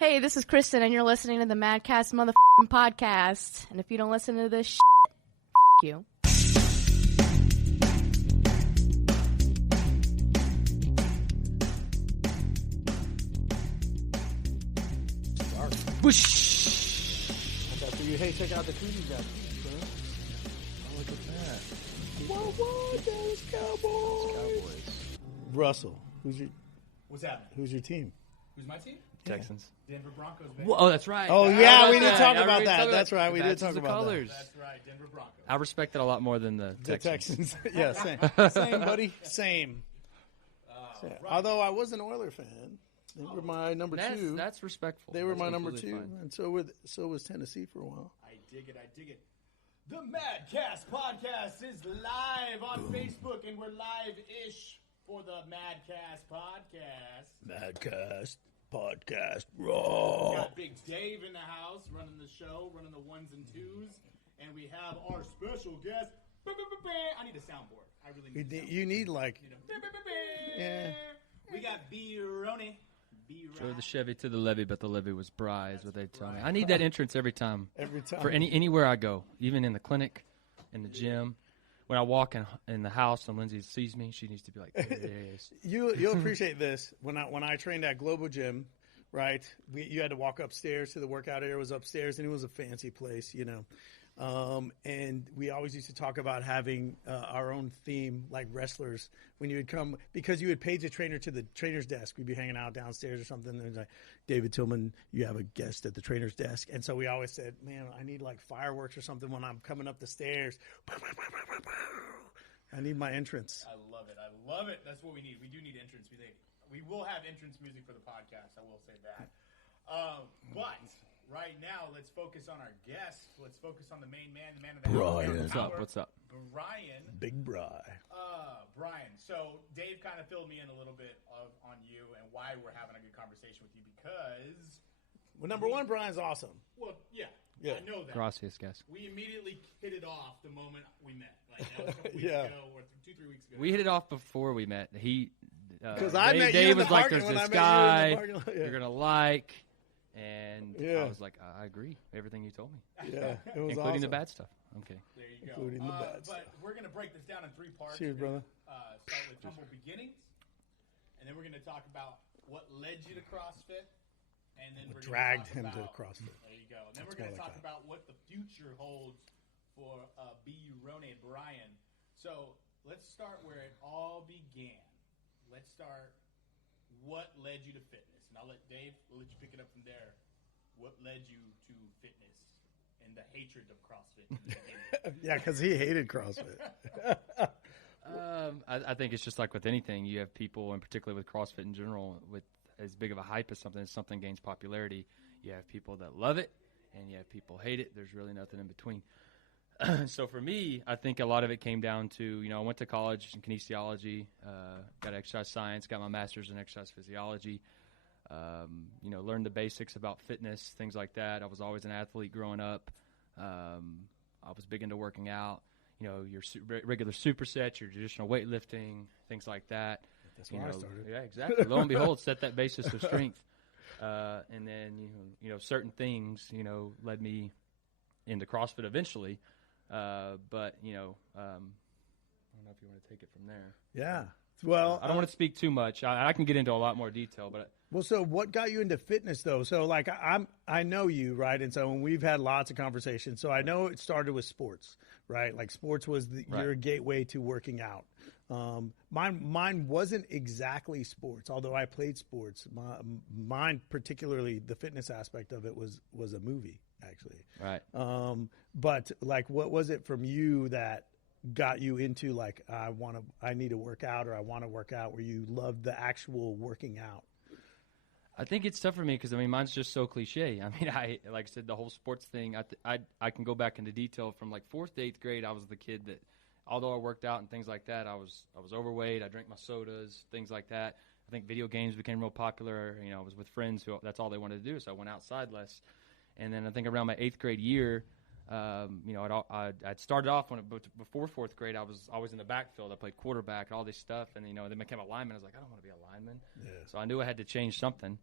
Hey, this is Kristen, and you're listening to the MADcast motherfucking podcast. And if you don't listen to this shit, you. Whoosh! That's for you. Hey, check out the TV guys. Oh, look at that. Whoa, those Cowboys. Russell, What's happening? who's your team? Who's my team? Texans. Denver Broncos, baby. Whoa, oh, that's right. Oh, I yeah, forgot we did that. talk I about already that. talked That's right, we did That's talk the about that. colors. That's right, Denver Broncos. I respect it a lot more than the The Texans. Texans. Yeah, same. Same, buddy. Same. Right. Although I was an Oilers fan. They were my number two. That's respectful. They were That's my number completely two, fine. and so was Tennessee for a while. I dig it. The MADcast podcast is live on Facebook, and we're live-ish for the MADcast podcast. MADcast podcast, We raw. got Big Dave in the house running the show, running the ones and twos, and we have our special guest. I need a soundboard. I really need a soundboard. You need like, yeah. We got B-Roni. Drove the Chevy to the levee, but the levee was Bry, is what they tell me. I need that entrance every time. Every time. For anywhere I go, even in the clinic, in the gym. When I walk in the house and Lindsay sees me, she needs to be like, this. You'll appreciate this. When I trained at Global Gym, right? You had to walk upstairs to the workout area. Was upstairs, and it was a fancy place, you know. And we always used to talk about having our own theme, like wrestlers. When you would come, because you would page a trainer to the trainer's desk. We'd be hanging out downstairs or something. And it was like, David Tillman, you have a guest at the trainer's desk. And so we always said, man, I need like fireworks or something when I'm coming up the stairs. I need my entrance. I love it. That's what we need. We do need entrance music. We will have entrance music for the podcast. I will say that. But right now, let's focus on our guest. Let's focus on the main man, the man of the house. Brian. What's up? Brian. Big Bry. Brian. So Dave kind of filled me in a little bit on you and why we're having a good conversation with you because. Well, number one, Brian's awesome. Well, yeah. Yeah. I know that. Gracias, guys. We immediately hit it off the moment we met. Like that was a couple weeks Yeah. ago or 2-3 weeks ago. We hit it off before we met. Because I met you Dave in the was like, parking there's when I this met you in the guy parking lot. Yeah. you're going to like. And Yeah. I was like, I agree. Everything you told me. Yeah, it was Including awesome. the bad stuff. Okay. There you go. Including the bad But stuff. we're going to break this down in 3 parts. Cheers, We're brother. gonna, start with humble beginnings, and then we're going to talk about what led you to CrossFit, and then we're Dragged gonna him talk to about, CrossFit. There you go. And then That's we're going to more talk like about what the future holds for B-Roni and Brian. So let's start where it all began. Let's start what led you to fitness, and I'll let you pick it up from there. What led you to fitness and the hatred of CrossFit? Yeah, because he hated CrossFit. I think it's just like with anything. You have people, and particularly with CrossFit in general, with as big of a hype as something gains popularity, you have people that love it, and you have people hate it. There's really nothing in between. So for me, I think a lot of it came down to, I went to college in kinesiology, got exercise science, got my master's in exercise physiology, learned the basics about fitness, things like that. I was always an athlete growing up. I was big into working out, your regular supersets, your traditional weightlifting, things like that. That's where I started. Yeah, exactly. Lo and behold, set that basis of strength. And then, certain things, led me into CrossFit eventually. But I don't know if you want to take it from there. Yeah. Well, I don't want to speak too much. I can get into a lot more detail, but well, so what got you into fitness though? So like I know you, right? And so when we've had lots of conversations, so I know it started with sports, right? Like sports was your gateway to working out. Mine wasn't exactly sports, although I played sports. Mine, particularly the fitness aspect of it, was a movie, actually. Right. But like, what was it from you that got you into like I need to work out, or I want to work out, where you loved the actual working out? I think it's tough for me because mine's just so cliche. Like I said, the whole sports thing. I can go back into detail from like 4th to 8th grade. I was the kid that, although I worked out and things like that, I was overweight. I drank my sodas, things like that. I think video games became real popular. I was with friends who that's all they wanted to do, so I went outside less. And then I think around my 8th grade year, I'd started off before 4th grade. I was always in the backfield. I played quarterback, all this stuff, and then became a lineman. I was like, I don't want to be a lineman. Yeah. So I knew I had to change something.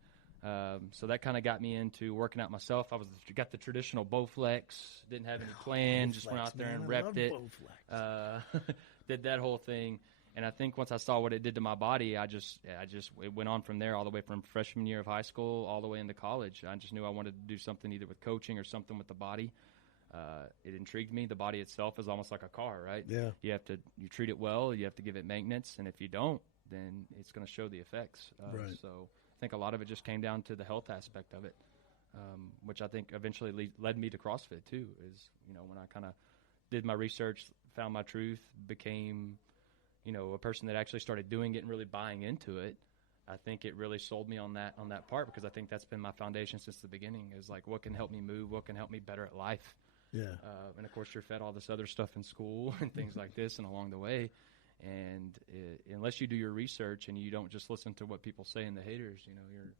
So that kind of got me into working out myself. Got the traditional Bowflex, didn't have any plan, just went out there and repped it. Did that whole thing. And I think once I saw what it did to my body, it went on from there, all the way from freshman year of high school all the way into college. I just knew I wanted to do something either with coaching or something with the body. It intrigued me. The body itself is almost like a car, right? Yeah. You treat it well, you have to give it maintenance, and if you don't, then it's going to show the effects. Right. So I think a lot of it just came down to the health aspect of it, which I think eventually led me to CrossFit too. Is when I kind of did my research, found my truth, became a person that actually started doing it and really buying into it. I think it really sold me on that part, because I think that's been my foundation since the beginning, is like, what can help me move, what can help me better at life. Yeah. And of course you're fed all this other stuff in school and things like this and along the way. And unless you do your research and you don't just listen to what people say and the haters, you're.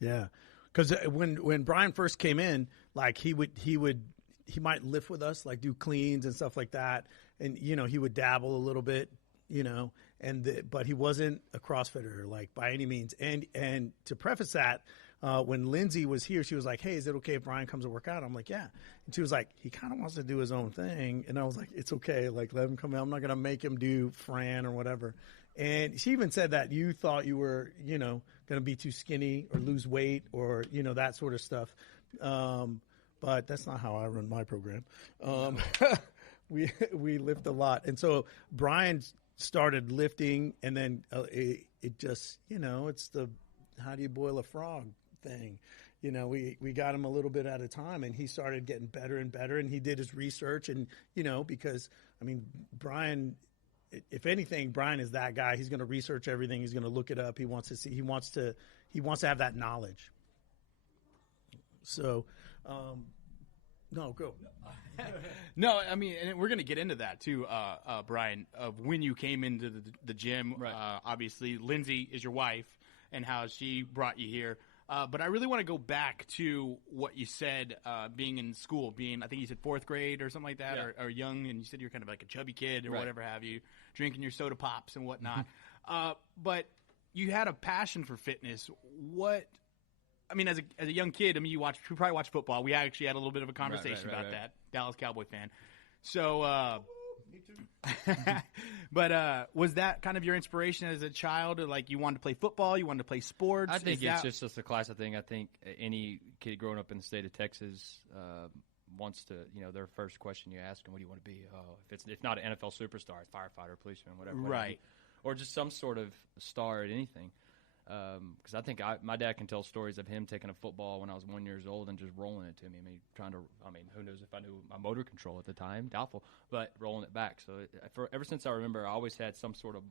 Yeah. Cause when Brian first came in, like he might lift with us, like do cleans and stuff like that. And, he would dabble a little bit, but he wasn't a CrossFitter, like, by any means. And to preface that, when Lindsay was here, she was like, hey, is it okay if Brian comes to work out? I'm like, yeah. And she was like, he kind of wants to do his own thing. And I was like, it's okay. Like, let him come out. I'm not going to make him do Fran or whatever. And she even said that you thought you were, going to be too skinny or lose weight or, that sort of stuff. But that's not how I run my program. We lift a lot. And so Brian started lifting, and then it just, it's the how do you boil a frog thing. We got him a little bit at a time, and he started getting better and better, and he did his research. And, because, Brian, if anything, Brian is that guy. He's going to research everything. He's going to look it up. He wants to see, he wants to have that knowledge. So, no, go. No, and we're going to get into that too, Brian, of when you came into the gym. Right. Obviously, Lindsay is your wife and how she brought you here. But I really want to go back to what you said, being in school, I think you said fourth grade or something like that, Yeah. or young, and you said you're kind of like a chubby kid or Right. whatever have you, drinking your soda pops and whatnot. But you had a passion for fitness. As a young kid, you probably watched football. We actually had a little bit of a conversation about that. Dallas Cowboy fan. So, Me too. but was that kind of your inspiration as a child? Or like you wanted to play football, you wanted to play sports? I think it's just a classic thing. I think any kid growing up in the state of Texas wants to, their first question you ask them, what do you want to be? If not an NFL superstar, firefighter, policeman, whatever. Right. Or just some sort of star at anything. Because I think my dad can tell stories of him taking a football when I was 1 year old and just rolling it to me. Who knows if I knew my motor control at the time? Doubtful, but rolling it back. So ever since I remember, I always had some sort of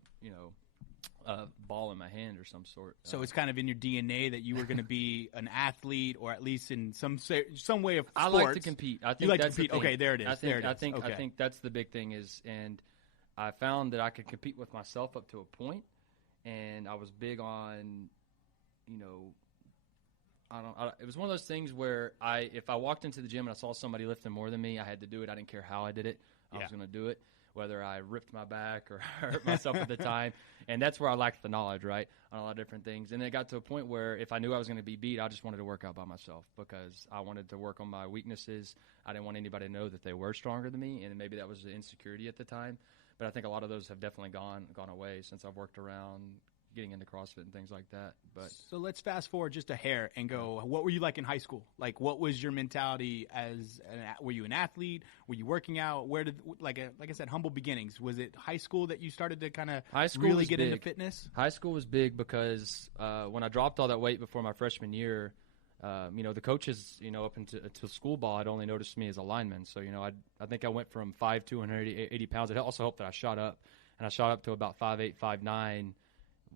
ball in my hand or some sort. So it's kind of in your DNA that you were going to be an athlete, or at least in some way of sports. I like to compete. I think you like that's to compete. the thing. Okay, there it is. I think that's the big thing is, and I found that I could compete with myself up to a point. And I was big on, it was one of those things where if I walked into the gym and I saw somebody lifting more than me, I had to do it. I didn't care how I did it. I was going to do it, whether I ripped my back or hurt myself at the time. And that's where I lacked the knowledge, right, on a lot of different things. And it got to a point where if I knew I was going to be beat, I just wanted to work out by myself because I wanted to work on my weaknesses. I didn't want anybody to know that they were stronger than me, and maybe that was the insecurity at the time. But I think a lot of those have definitely gone away since I've worked around getting into CrossFit and things like that. But so let's fast forward just a hair and go, what were you like in high school? Like, what was your mentality were you an athlete? Were you working out? Where did, like I said, humble beginnings. Was it high school that you started to kind of really get into fitness? High school was big because when I dropped all that weight before my freshman year, the coaches, up until school ball, had only noticed me as a lineman. So, I think I went from 5'2", 180 pounds. It also helped that I shot up, and I shot up to about 5'8", 5'9",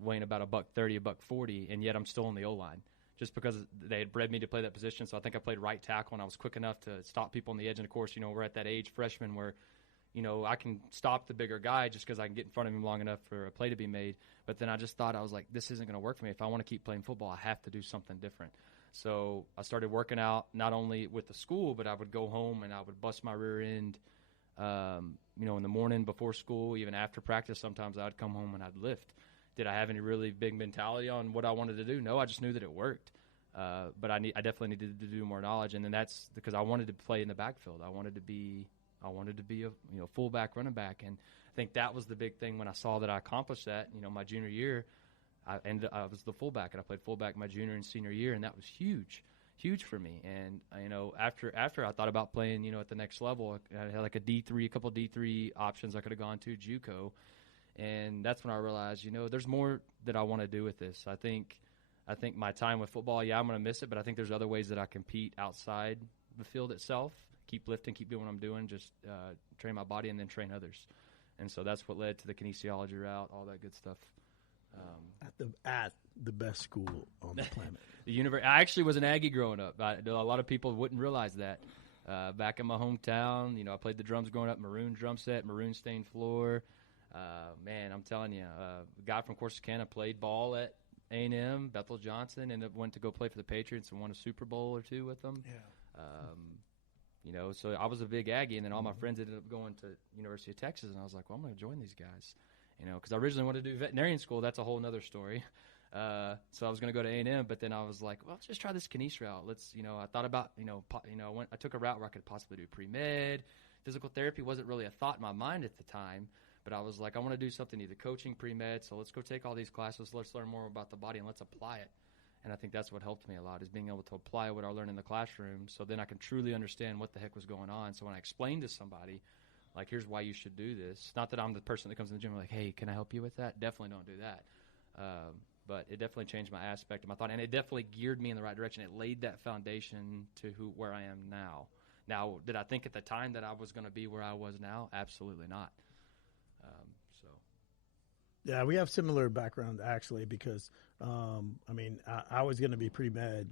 weighing about $130, $140, and yet I'm still on the O-line just because they had bred me to play that position. So I think I played right tackle, and I was quick enough to stop people on the edge. And, of course, we're at that age, freshman, where, I can stop the bigger guy just because I can get in front of him long enough for a play to be made. But then I just thought, I was like, this isn't going to work for me. If I want to keep playing football, I have to do something different. So I started working out not only with the school, but I would go home and I would bust my rear end, in the morning before school, even after practice. Sometimes I'd come home and I'd lift. Did I have any really big mentality on what I wanted to do? No, I just knew that it worked. But I definitely needed to do more knowledge, and then that's because I wanted to play in the backfield. I wanted to be a fullback, running back, and I think that was the big thing when I saw that I accomplished that. My junior year, I was the fullback, and I played fullback my junior and senior year, and that was huge for me. And after I thought about playing, at the next level, I had like a couple D3 options I could have gone to, JUCO, and that's when I realized, there's more that I want to do with this. I think my time with football, I'm going to miss it, but I think there's other ways that I compete outside the field itself. Keep lifting, keep doing what I'm doing, just train my body and then train others. And so that's what led to the kinesiology route, all that good stuff. At the best school on the planet. I actually was an Aggie growing up. A lot of people wouldn't realize that. Back in my hometown, I played the drums growing up, maroon drum set, maroon stained floor. Man, I'm telling you, a guy from Corsicana played ball at A&M, Bethel Johnson, and went to go play for the Patriots and won a Super Bowl or two with them. Yeah. So I was a big Aggie, and then all my friends ended up going to University of Texas, and I was like, well, I'm going to join these guys, because I originally wanted to do veterinarian school. That's a whole other story. So I was going to go to A&M, but then I was like, well, let's just try this kines route. I thought about, I took a route where I could possibly do pre-med. Physical therapy wasn't really a thought in my mind at the time, but I was like, I want to do something, either coaching, pre-med, so let's go take all these classes, let's learn more about the body, and let's apply it. And I think that's what helped me a lot, is being able to apply what I learned in the classroom, so then I can truly understand what the heck was going on. So when I explain to somebody, like, here's why you should do this. Not that I'm the person that comes in the gym and like, hey, can I help you with that? Definitely don't do that. But it definitely changed my aspect of my thought, and it definitely geared me in the right direction. It laid that foundation to where I am now. Now, did I think at the time that I was going to be where I was now? Absolutely not. Yeah, we have similar background, actually, because, I was going to be pre-med,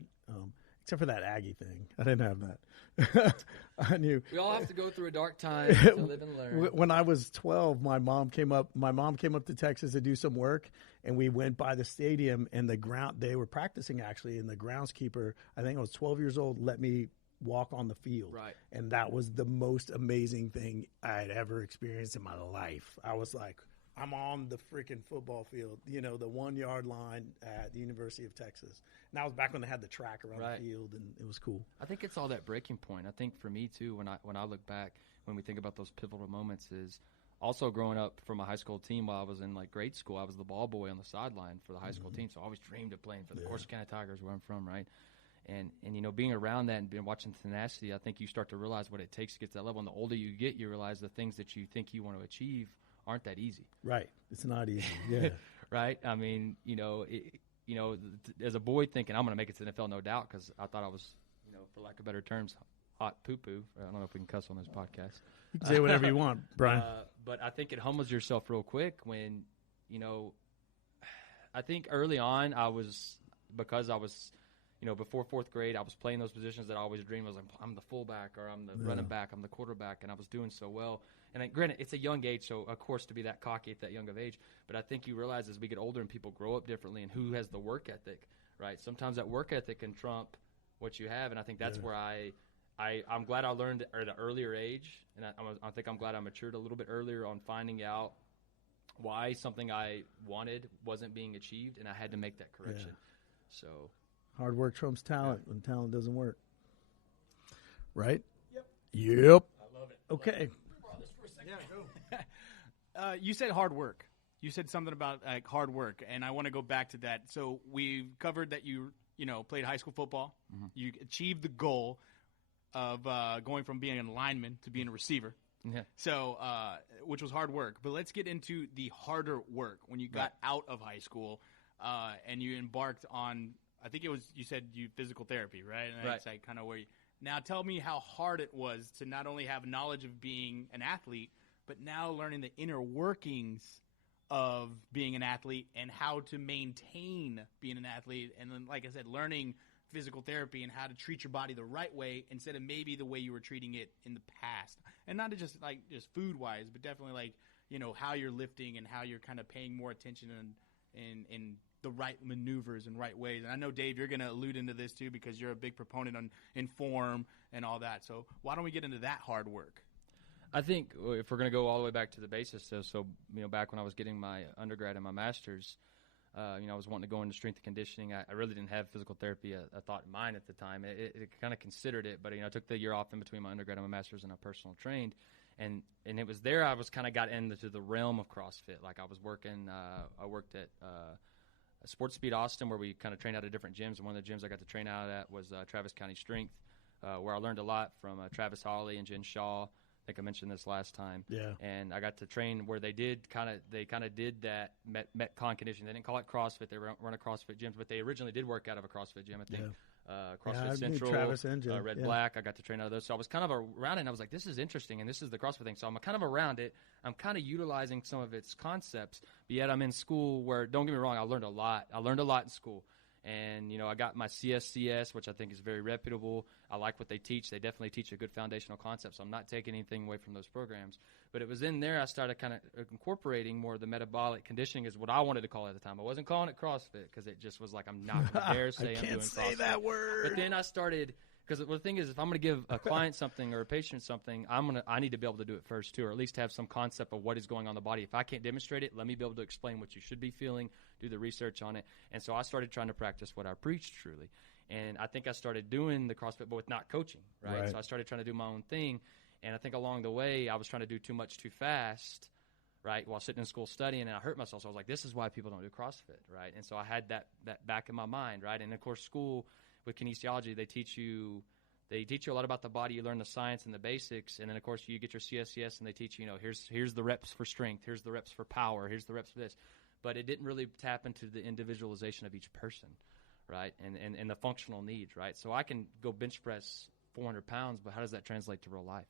except for that Aggie thing. I didn't have that. I knew. We all have to go through a dark time to live and learn. When I was 12, my mom came up to Texas to do some work, and we went by the stadium, and they were practicing, actually, and the groundskeeper, I think I was 12 years old, let me walk on the field. Right. And that was the most amazing thing I'd ever experienced in my life. I was like, I'm on the freaking football field, the 1 yard line at the University of Texas. And that was back when they had the track around the field, and it was cool. I think it's all that breaking point. I think for me too, when I look back, when we think about those pivotal moments, is also growing up from a high school team. While I was in grade school, I was the ball boy on the sideline for the high school team. So I always dreamed of playing for the Corsicana Tigers, where I'm from, right? And being around that and being watching tenacity, I think you start to realize what it takes to get to that level. And the older you get, you realize the things that you think you want to achieve aren't that easy. Right. It's not easy. Yeah. Right. I mean, as a boy thinking I'm going to make it to the NFL, no doubt, because I thought I was, for lack of better terms, hot poo-poo. I don't know if we can cuss on this podcast. You can say whatever you want, Brian. But I think it humbles yourself real quick when, I think early on because I was, before fourth grade, I was playing those positions that I always dreamed. I was like, I'm the fullback, or I'm the running back, I'm the quarterback, and I was doing so well. And granted, it's a young age, so of course to be that cocky at that young of age. But I think you realize as we get older and people grow up differently, and who has the work ethic, right? Sometimes that work ethic can trump what you have, and I think that's where I'm glad I learned at an earlier age, and I think I'm glad I matured a little bit earlier on finding out why something I wanted wasn't being achieved, and I had to make that correction. Yeah. So hard work trumps talent when talent doesn't work. Right? Yep. I love it. Okay. You said hard work. You said something about hard work, and I want to go back to that. So we've covered that you played high school football. Mm-hmm. You achieved the goal of going from being an lineman to being a receiver. Yeah. So, which was hard work. But let's get into the harder work when you got out of high school and you embarked on. I think you said physical therapy, right? And that's like kind of where you. Now tell me how hard it was to not only have knowledge of being an athlete, but now learning the inner workings of being an athlete and how to maintain being an athlete. And then, like I said, learning physical therapy and how to treat your body the right way instead of maybe the way you were treating it in the past. And not just food wise, but definitely how you're lifting and how you're kind of paying more attention in the right maneuvers and right ways. And I know, Dave, you're going to allude into this too because you're a big proponent in form and all that. So why don't we get into that hard work? I think if we're going to go all the way back to the basis, so back when I was getting my undergrad and my master's, I was wanting to go into strength and conditioning. I really didn't have physical therapy a thought in mind at the time. It kind of considered it, but I took the year off in between my undergrad and my master's, and I personal trained. And it was there I was kind of got into the realm of CrossFit. Like I was working, I worked at Sports Speed Austin, where we kind of trained out of different gyms. And one of the gyms I got to train out at was Travis County Strength, where I learned a lot from Travis Hawley and Jen Shaw. I think I mentioned this last time. Yeah. And I got to train where they kind of did that Metcon conditioning. They didn't call it CrossFit. They run a CrossFit gyms, but they originally did work out of a CrossFit gym. I think CrossFit Central, Travis and Jen. Red Black. I got to train out of those. So I was kind of around it, and I was like, this is interesting, and this is the CrossFit thing. So I'm kind of around it. I'm kind of utilizing some of its concepts, but yet I'm in school where, don't get me wrong, I learned a lot. I learned a lot in school. And, I got my CSCS, which I think is very reputable. I like what they teach. They definitely teach a good foundational concept, so I'm not taking anything away from those programs. But it was in there I started kind of incorporating more of the metabolic conditioning is what I wanted to call it at the time. I wasn't calling it CrossFit because it just was like, I'm not going to dare say I'm doing CrossFit. I can't say that word. But then I started – because the thing is, if I'm going to give a client something or a patient something, I need to be able to do it first too, or at least have some concept of what is going on in the body. If I can't demonstrate it, let me be able to explain what you should be feeling, do the research on it. And so I started trying to practice what I preach truly. And I think I started doing the CrossFit, but with not coaching, right? So I started trying to do my own thing. And I think along the way, I was trying to do too much too fast, right, while sitting in school studying, and I hurt myself. So I was like, this is why people don't do CrossFit, right? And so I had that back in my mind, right? And, of course, school with kinesiology, they teach you a lot about the body. You learn the science and the basics, and then, of course, you get your CSCS, and they teach you, here's the reps for strength, here's the reps for power, here's the reps for this. But it didn't really tap into the individualization of each person, right, and the functional needs, right? So I can go bench press 400 pounds, but how does that translate to real life?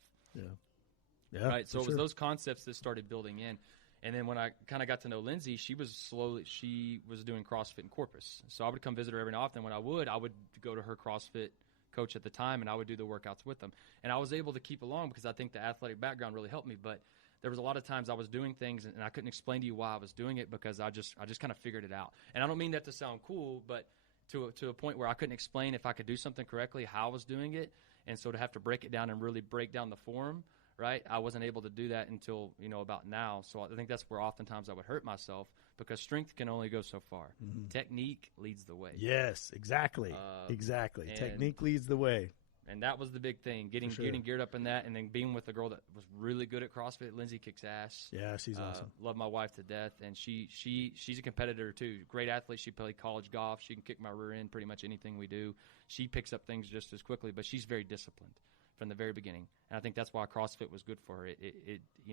Yeah, right. So it was those concepts that started building in. And then when I kind of got to know Lindsay, she was doing CrossFit in Corpus. So I would come visit her every now and then. When I would go to her CrossFit coach at the time, and I would do the workouts with them. And I was able to keep along because I think the athletic background really helped me. But there was a lot of times I was doing things, and I couldn't explain to you why I was doing it because I just kind of figured it out. And I don't mean that to sound cool, but to a point where I couldn't explain if I could do something correctly, how I was doing it. And so to have to break it down and really break down the form, right, I wasn't able to do that until, about now. So I think that's where oftentimes I would hurt myself because strength can only go so far. Mm-hmm. Technique leads the way. Yes, exactly. Exactly. Technique leads the way. And that was the big thing, getting geared up in that, and then being with a girl that was really good at CrossFit. Lindsay kicks ass. Yeah, she's awesome. Love my wife to death, and she's a competitor too. Great athlete. She played college golf. She can kick my rear end pretty much anything we do. She picks up things just as quickly, but she's very disciplined from the very beginning, and I think that's why CrossFit was good for her.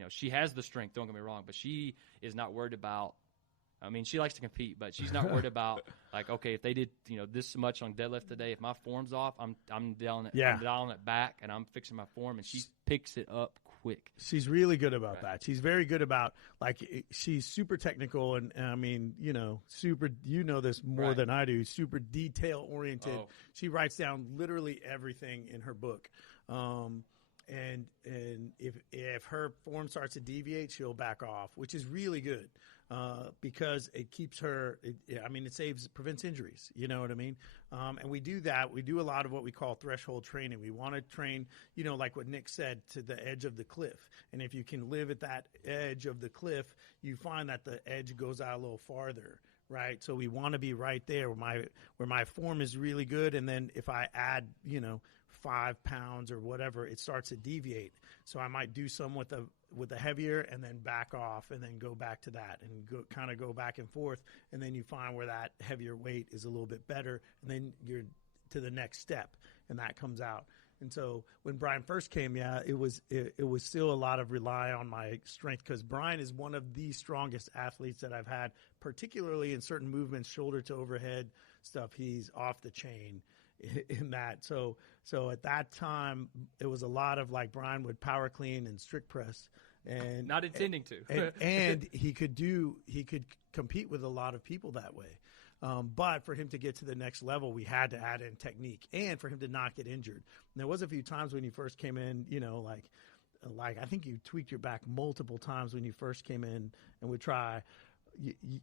She has the strength. Don't get me wrong, but she is not worried about. I mean, she likes to compete, but she's not worried about like, okay, if they did, this much on deadlift today, if my form's off, I'm dialing it, I'm dialing it back, and I'm fixing my form, and she picks it up quick. She's really good about that. She's very good about she's super technical, and I mean, super. This more than I do. Super detail oriented. Oh. She writes down literally everything in her book. And if her form starts to deviate, she'll back off, which is really good because it keeps her. It prevents injuries. You know what I mean? And we do that. We do a lot of what we call threshold training. We want to train, like what Nick said, to the edge of the cliff. And if you can live at that edge of the cliff, you find that the edge goes out a little farther. Right. So we want to be right there where my form is really good. And then if I add, 5 pounds or whatever, it starts to deviate. So I might do some with the heavier and then back off and then go back to that and go back and forth. And then you find where that heavier weight is a little bit better. And then you're to the next step and that comes out. And so when Brian first came, it was still a lot of rely on my strength because Brian is one of the strongest athletes that I've had, particularly in certain movements, shoulder to overhead stuff. He's off the chain in that. So at that time, it was a lot of like Brian would power clean and strict press. And not intending to. and he could compete with a lot of people that way. But for him to get to the next level, we had to add in technique and for him to not get injured. And there was a few times when you first came in, like I think you tweaked your back multiple times when you first came in and would try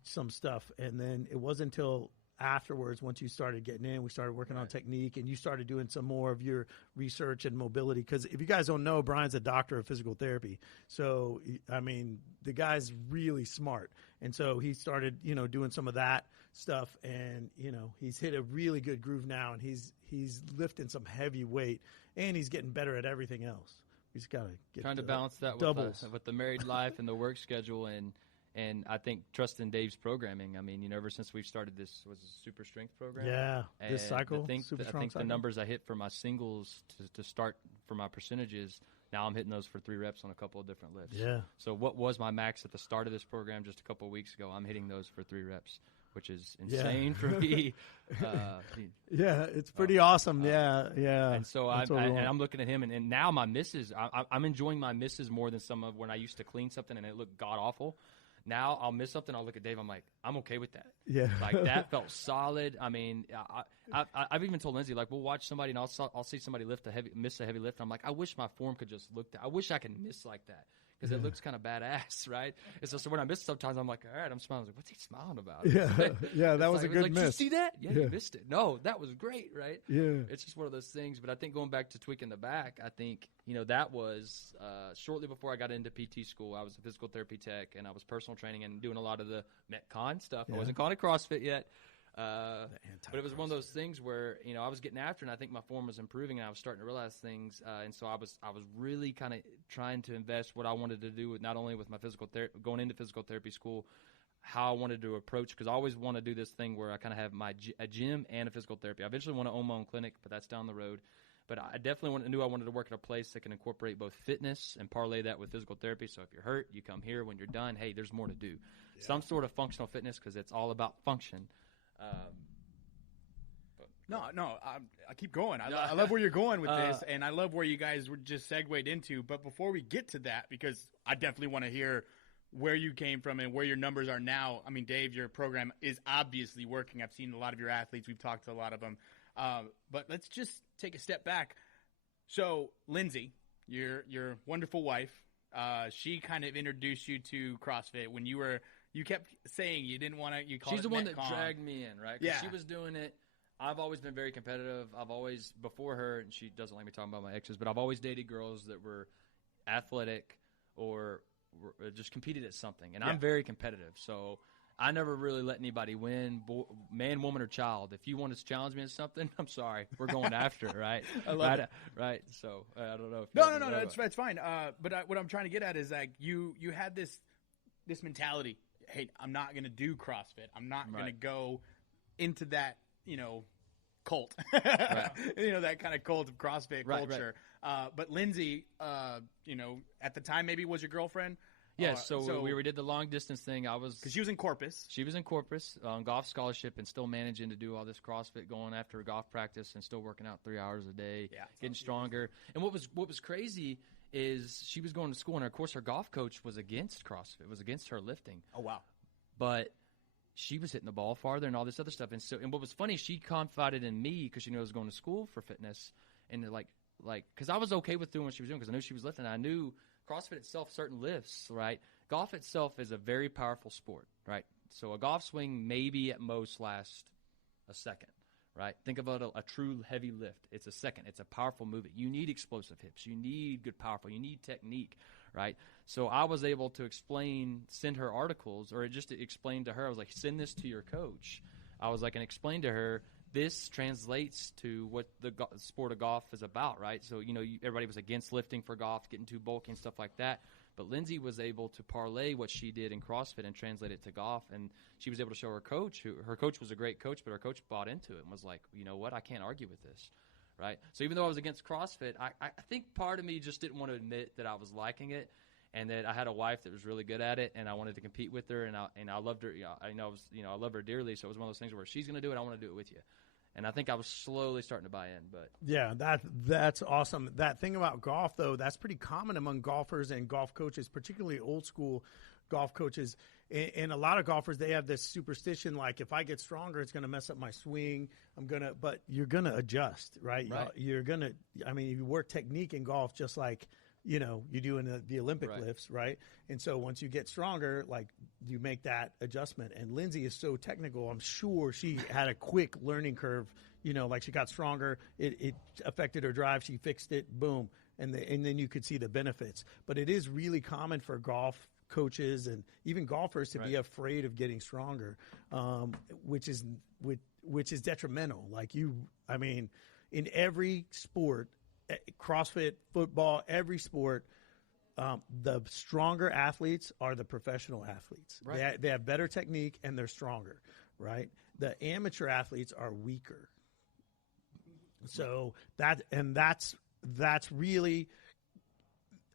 some stuff. And then it wasn't until afterwards, once you started getting in, we started working on technique and you started doing some more of your research and mobility. Because if you guys don't know, Brian's a doctor of physical therapy. So, I mean, the guy's really smart. And so he started, doing some of that stuff, and he's hit a really good groove now, and he's lifting some heavy weight, and he's getting better at everything else. He's got to get trying to balance that with the married life and the work schedule, and I think trusting Dave's programming. I mean, ever since we've started this was a super strength program. Yeah, and this cycle. I think the numbers I hit for my singles to start for my percentages. Now I'm hitting those for 3 reps on a couple of different lifts. Yeah. So what was my max at the start of this program just a couple of weeks ago? I'm hitting those for 3 reps, which is insane for me. Yeah, it's pretty awesome. Yeah. And so I'm looking at him, and now my misses, I'm enjoying my misses more than some of when I used to clean something and it looked god-awful. Now I'll miss something, I'll look at Dave, I'm like, I'm okay with that. Yeah. Like, that felt solid. I mean, I've even told Lindsay, like, we'll watch somebody and I'll see somebody miss a heavy lift, and I'm like, I wish my form could just look that. I wish I could miss like that. Because it looks kind of badass, right? And so when I miss sometimes, I'm like, all right, I'm smiling. I was like, what's he smiling about? Yeah, that was a good miss. Did you see that? Yeah, you missed it. No, that was great, right? Yeah. It's just one of those things. But I think going back to tweaking the back, I think, that was shortly before I got into PT school. I was a physical therapy tech, and I was personal training and doing a lot of the Metcon stuff. I wasn't calling it CrossFit yet. But it was one of those things where I was getting after, and I think my form was improving, and I was starting to realize things, and so I was really kind of trying to invest what I wanted to do with not only with my going into physical therapy school, how I wanted to approach, because I always want to do this thing where I kind of have a gym and a physical therapy. I eventually want to own my own clinic, but that's down the road. But I definitely knew I wanted to work at a place that can incorporate both fitness and parlay that with physical therapy. So if you're hurt, you come here. When you're done, hey, there's more to do. Yeah. Some sort of functional fitness, because it's all about function. I keep going. I love where you're going with this, and I love where you guys were just segued into. But before we get to that, because I definitely want to hear where you came from and where your numbers are now. I mean, Dave, your program is obviously working. I've seen a lot of your athletes. We've talked to a lot of them. But let's just take a step back. So, Lindsay, your wonderful wife, she kind of introduced you to CrossFit when you kept saying you didn't want to. She's the one that dragged me in, right? 'Cause yeah. She was doing it. I've always been very competitive. I've always, before her, and she doesn't like me talking about my exes, but I've always dated girls that were athletic or just competed at something. And I'm very competitive. So I never really let anybody win, man, woman, or child. If you want to challenge me in something, I'm sorry. We're going after it, right? I love it. Right. So I don't know. No, it's fine. But what I'm trying to get at is, like, you had this mentality. Hey, I'm not going to do CrossFit. I'm not going to go into that, cult, right. That kind of cult of CrossFit culture. Right. But Lindsay, at the time maybe was your girlfriend. Yes. So we did the long distance thing. Because she was in Corpus. She was in Corpus on golf scholarship and still managing to do all this CrossFit, going after golf practice and still working out 3 hours a day, getting stronger. And what was crazy is she was going to school, and of course her golf coach was against CrossFit, was against her lifting. Oh wow! But she was hitting the ball farther and all this other stuff. And what was funny, she confided in me because she knew I was going to school for fitness, and like because I was okay with doing what she was doing because I knew she was lifting. I knew CrossFit itself, certain lifts, right? Golf itself is a very powerful sport, right? So a golf swing maybe at most lasts a second, right? Think about a true heavy lift. It's a second. It's a powerful movement. You need explosive hips. You need good powerful. You need technique, right? So I was able to send her articles, or just to explain to her. I was like, send this to your coach. I was like, and explain to her, this translates to what the sport of golf is about, right? So, everybody was against lifting for golf, getting too bulky and stuff like that. But Lindsay was able to parlay what she did in CrossFit and translate it to golf. And she was able to show her coach, her coach was a great coach, but her coach bought into it and was like, you know what, I can't argue with this, right? So even though I was against CrossFit, I think part of me just didn't want to admit that I was liking it, and that I had a wife that was really good at it, and I wanted to compete with her, and I loved her. I love her dearly. So it was one of those things where she's going to do it, I want to do it with you. And I think I was slowly starting to buy in. But yeah, that's awesome. That thing about golf, though, that's pretty common among golfers and golf coaches, particularly old school golf coaches. And a lot of golfers, they have this superstition, like, if I get stronger, it's going to mess up my swing. But you're going to adjust, right? You're going to, you work technique in golf just like, you do in the Olympic lifts, right? And so once you get stronger, like, you make that adjustment. And Lindsay is so technical. I'm sure she had a quick learning curve, like she got stronger. It affected her drive. She fixed it. Boom. And then you could see the benefits. But it is really common for golf coaches and even golfers to be afraid of getting stronger, which is detrimental. Like in every sport, CrossFit, football, every sport, the stronger athletes are the professional athletes. Right. They have better technique and they're stronger, right? The amateur athletes are weaker. So that's really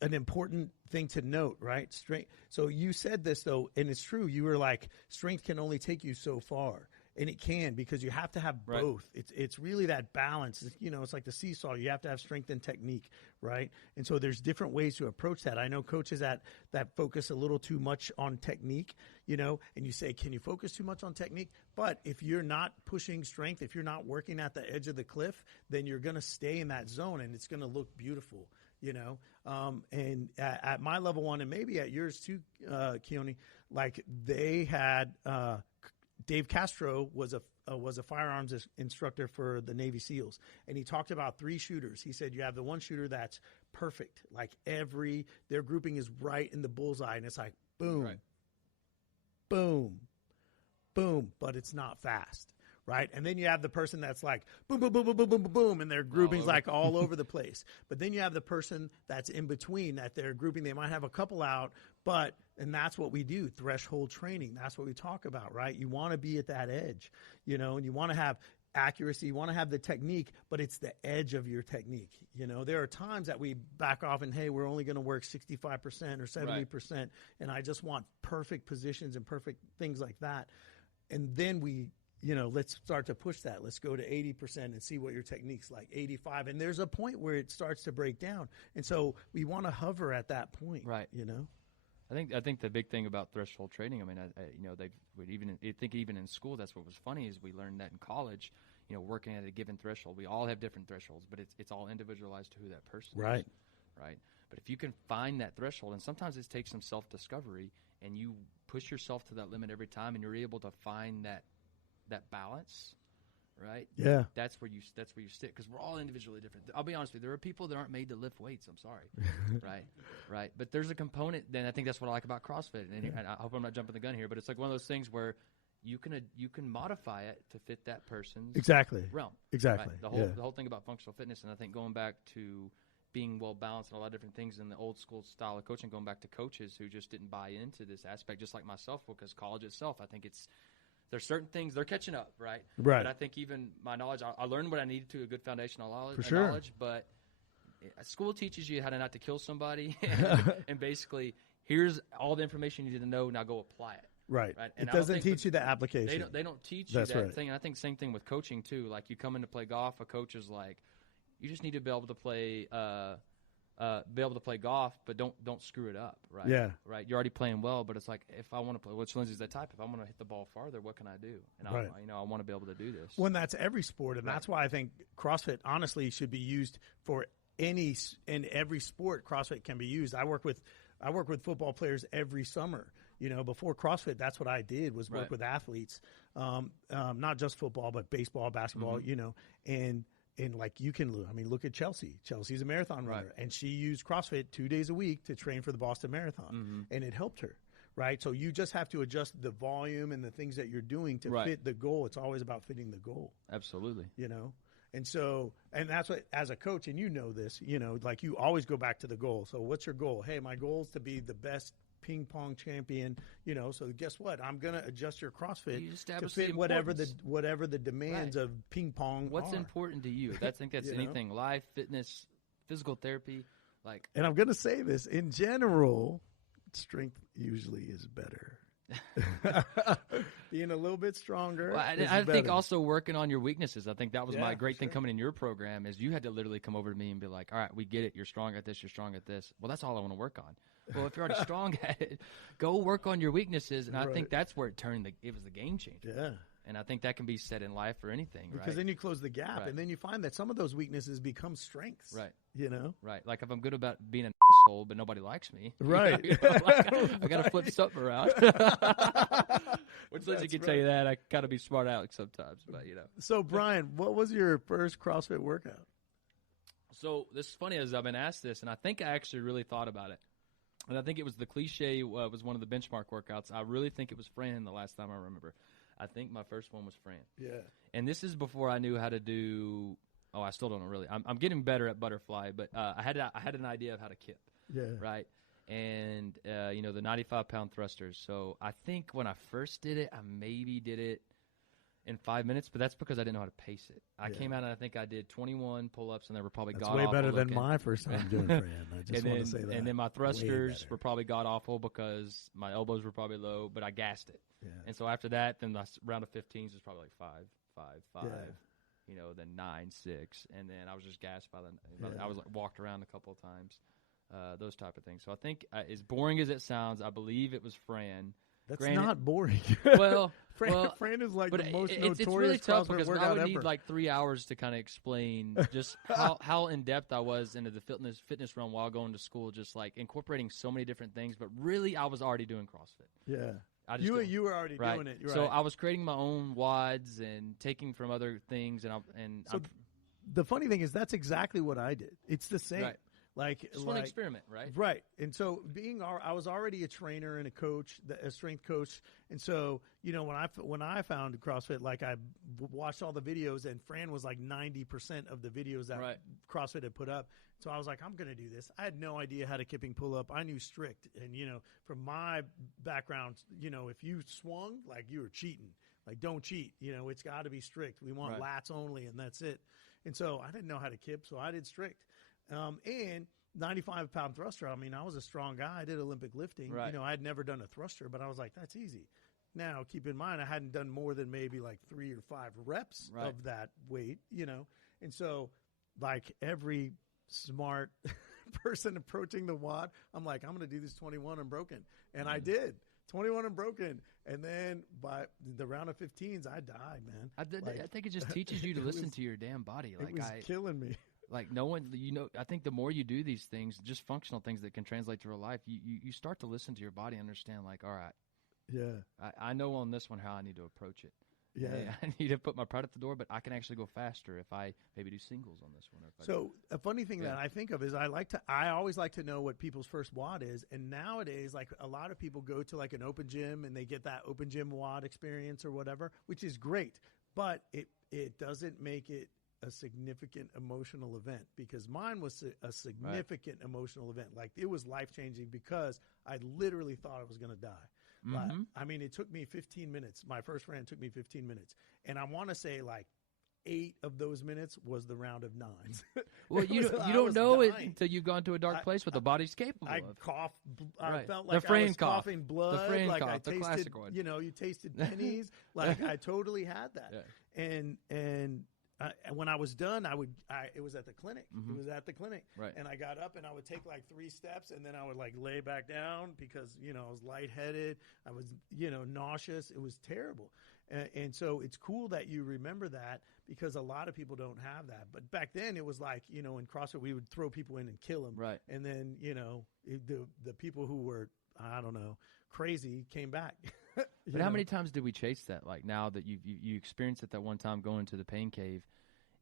an important thing to note, right? Strength. So you said this though, and it's true. You were like, strength can only take you so far. And it can, because you have to have both. It's really that balance. It's like the seesaw. You have to have strength and technique, right? And so there's different ways to approach that. I know coaches that focus a little too much on technique, and you say, can you focus too much on technique? But if you're not pushing strength, if you're not working at the edge of the cliff, then you're going to stay in that zone and it's going to look beautiful, and at my level one, and maybe at yours too, Keone, like they had, Dave Castro was a firearms instructor for the Navy SEALs, and he talked about 3 shooters. He said you have the one shooter that's perfect, like their grouping is right in the bullseye, and it's like boom, boom, boom, but it's not fast, right? And then you have the person that's like boom, boom, boom, boom, boom, boom, boom, boom, and their grouping's like all over the place. But then you have the person that's in between, that they're grouping. They might have a couple out, and that's what we do, threshold training. That's what we talk about, right? You want to be at that edge, and you want to have accuracy. You want to have the technique, but it's the edge of your technique. There are times that we back off and, hey, we're only going to work 65% or 70%, and I just want perfect positions and perfect things like that. And then we, let's start to push that. Let's go to 80% and see what your technique's like, 85. And there's a point where it starts to break down. And so we want to hover at that point, right? I think the big thing about threshold training, even in school, that's what was funny is we learned that in college, working at a given threshold. We all have different thresholds, but it's all individualized to who that person is. Right. But if you can find that threshold, and sometimes it takes some self-discovery, and you push yourself to that limit every time, and you're able to find that balance, right? Yeah. That's where you stick, because we're all individually different. I'll be honest with you, there are people that aren't made to lift weights. I'm sorry. Right. But there's a component, then I think that's what I like about CrossFit, and I hope I'm not jumping the gun here, but it's like one of those things where you can modify it to fit that person's realm. Exactly. Right? The whole thing about functional fitness, and I think going back to being well balanced and a lot of different things in the old school style of coaching, going back to coaches who just didn't buy into this aspect, just like myself, because college itself, I think there's certain things they're catching up, right? But I think even my knowledge, I learned what I needed to, a good foundational knowledge, but school teaches you how to not to kill somebody, and basically, here's all the information you need to know, now go apply it. Right. And it doesn't teach you the application. They don't teach you that thing. And I think same thing with coaching too. Like you come in to play golf, a coach is like, you just need to be able to play golf, but don't screw it up, right? Yeah. Right. You're already playing well, but it's like, if I want to play, which Lindsay's that type, if I want to hit the ball farther, what can I do? And I want to be able to do this. Well, that's every sport, and that's why I think CrossFit honestly should be used for every sport. CrossFit can be used. I work with football players every summer. Before CrossFit, that's what I did, was work with athletes, not just football, but baseball, basketball, and like look at Chelsea. Chelsea's a marathon runner, and she used CrossFit 2 days a week to train for the Boston Marathon, and it helped her, right? So you just have to adjust the volume and the things that you're doing to fit the goal. It's always about fitting the goal. Absolutely. And that's what, as a coach, and this, like you always go back to the goal. So what's your goal? Hey, my goal is to be the best ping pong champion, so guess what? I'm going to adjust your CrossFit to fit whatever the demands of ping pong What's are. important to you? I think that's anything, life, fitness, physical therapy. And I'm going to say this, in general, strength usually is better. Being a little bit stronger. Well, I think also working on your weaknesses. I think that was my great thing coming in your program, is you had to literally come over to me and be like, all right, we get it. You're strong at this. You're strong at this. Well, that's all I want to work on. Well, if you're already strong at it, go work on your weaknesses. And I think that's where it was the game changer. Yeah. And I think that can be said in life or anything, right? Because then you close the gap, and then you find that some of those weaknesses become strengths. Right. Right. Like if I'm good about being an asshole, but nobody likes me. Right. I got to flip something around. Which Lindsay can tell you that. I got to be smart aleck sometimes, but So, Brian, what was your first CrossFit workout? So this is funny, as I've been asked this, and I think I actually really thought about it. And I think it was the cliche was one of the benchmark workouts. I really think it was Fran the last time I remember. I think my first one was Fran. Yeah. And this is before I knew how to do. Oh, I still don't know really. I'm getting better at butterfly, but I had an idea of how to kip. Yeah. Right. And the 95-pound thrusters. So I think when I first did it, I maybe did it in 5 minutes, but that's because I didn't know how to pace it. I came out and I think I did 21 pull-ups, and they were probably That's god-awful way better than looking. my first time doing Fran. I just want to say that. And then my thrusters were probably god-awful because my elbows were probably low, but I gassed it. Yeah. And so after that, then the round of 15s was probably like 5, 5, 5. Yeah. Then 9, 6, and then I was just gassed by the. I was like walked around a couple of times, those type of things. So I think, as boring as it sounds, I believe it was Fran. That's Granted, not boring. Well, Fran is like the most notorious it's really tough CrossFit because I workout would ever. need like 3 hours to kind of explain just how in depth I was into the fitness realm while going to school, just like incorporating so many different things. But really, I was already doing CrossFit. Yeah. I just You were already doing it. You're so right. I was creating my own WODs and taking from other things, the funny thing is that's exactly what I did. It's the same. Right. Like just want to experiment, right? Right. And so I was already a trainer and a coach, a strength coach. And so, when I found CrossFit, like I watched all the videos, and Fran was like 90% of the videos that CrossFit had put up. So I was like, I'm going to do this. I had no idea how to kipping pull up. I knew strict. And, from my background, if you swung, like you were cheating. Like, don't cheat. It's got to be strict. We want lats only, and that's it. And so I didn't know how to kip, so I did strict. And 95-pound thruster. I mean, I was a strong guy. I did Olympic lifting. Right. I had never done a thruster, but I was like, that's easy. Now, keep in mind, I hadn't done more than maybe like 3 or 5 reps of that weight, And so, like every smart person approaching the WOD, I'm like, I'm going to do this 21 unbroken. And I did. 21 unbroken. And then by the round of 15s, I died, man. I think it just teaches you to listen to your damn body. Like it was killing me. Like no one, I think the more you do these things, just functional things that can translate to real life, you start to listen to your body and understand, like, all right, yeah, I know on this one how I need to approach it. Yeah, I need to put my pride at the door, but I can actually go faster if I maybe do singles on this one. So a funny thing that I think of is I always like to know what people's first WOD is, and nowadays, like a lot of people go to like an open gym and they get that open gym WOD experience or whatever, which is great, but it doesn't make it a significant emotional event, because mine was a significant emotional event. Like it was life-changing because I literally thought I was going to die. But, I mean, it took me 15 minutes. My first run took me 15 minutes. And I want to say like 8 of those minutes was the round of 9s. Well, you don't know it until you've gone to a dark place what the body's capable I of. Coughed. I felt like I was was coughing blood. The Fran like cough, I the tasted, classic one. You tasted pennies. Like I totally had that. Yeah. And when I was done, it was at the clinic. It was at the clinic. Right. And I got up and I would take like 3 steps, and then I would like lay back down because, I was lightheaded. I was, nauseous. It was terrible. And so it's cool that you remember that, because a lot of people don't have that. But back then it was like, in CrossFit, we would throw people in and kill them. Right. And then, the people who were, I don't know, crazy came back. But how many times did we chase that? Like now that you experienced it that one time going to the pain cave,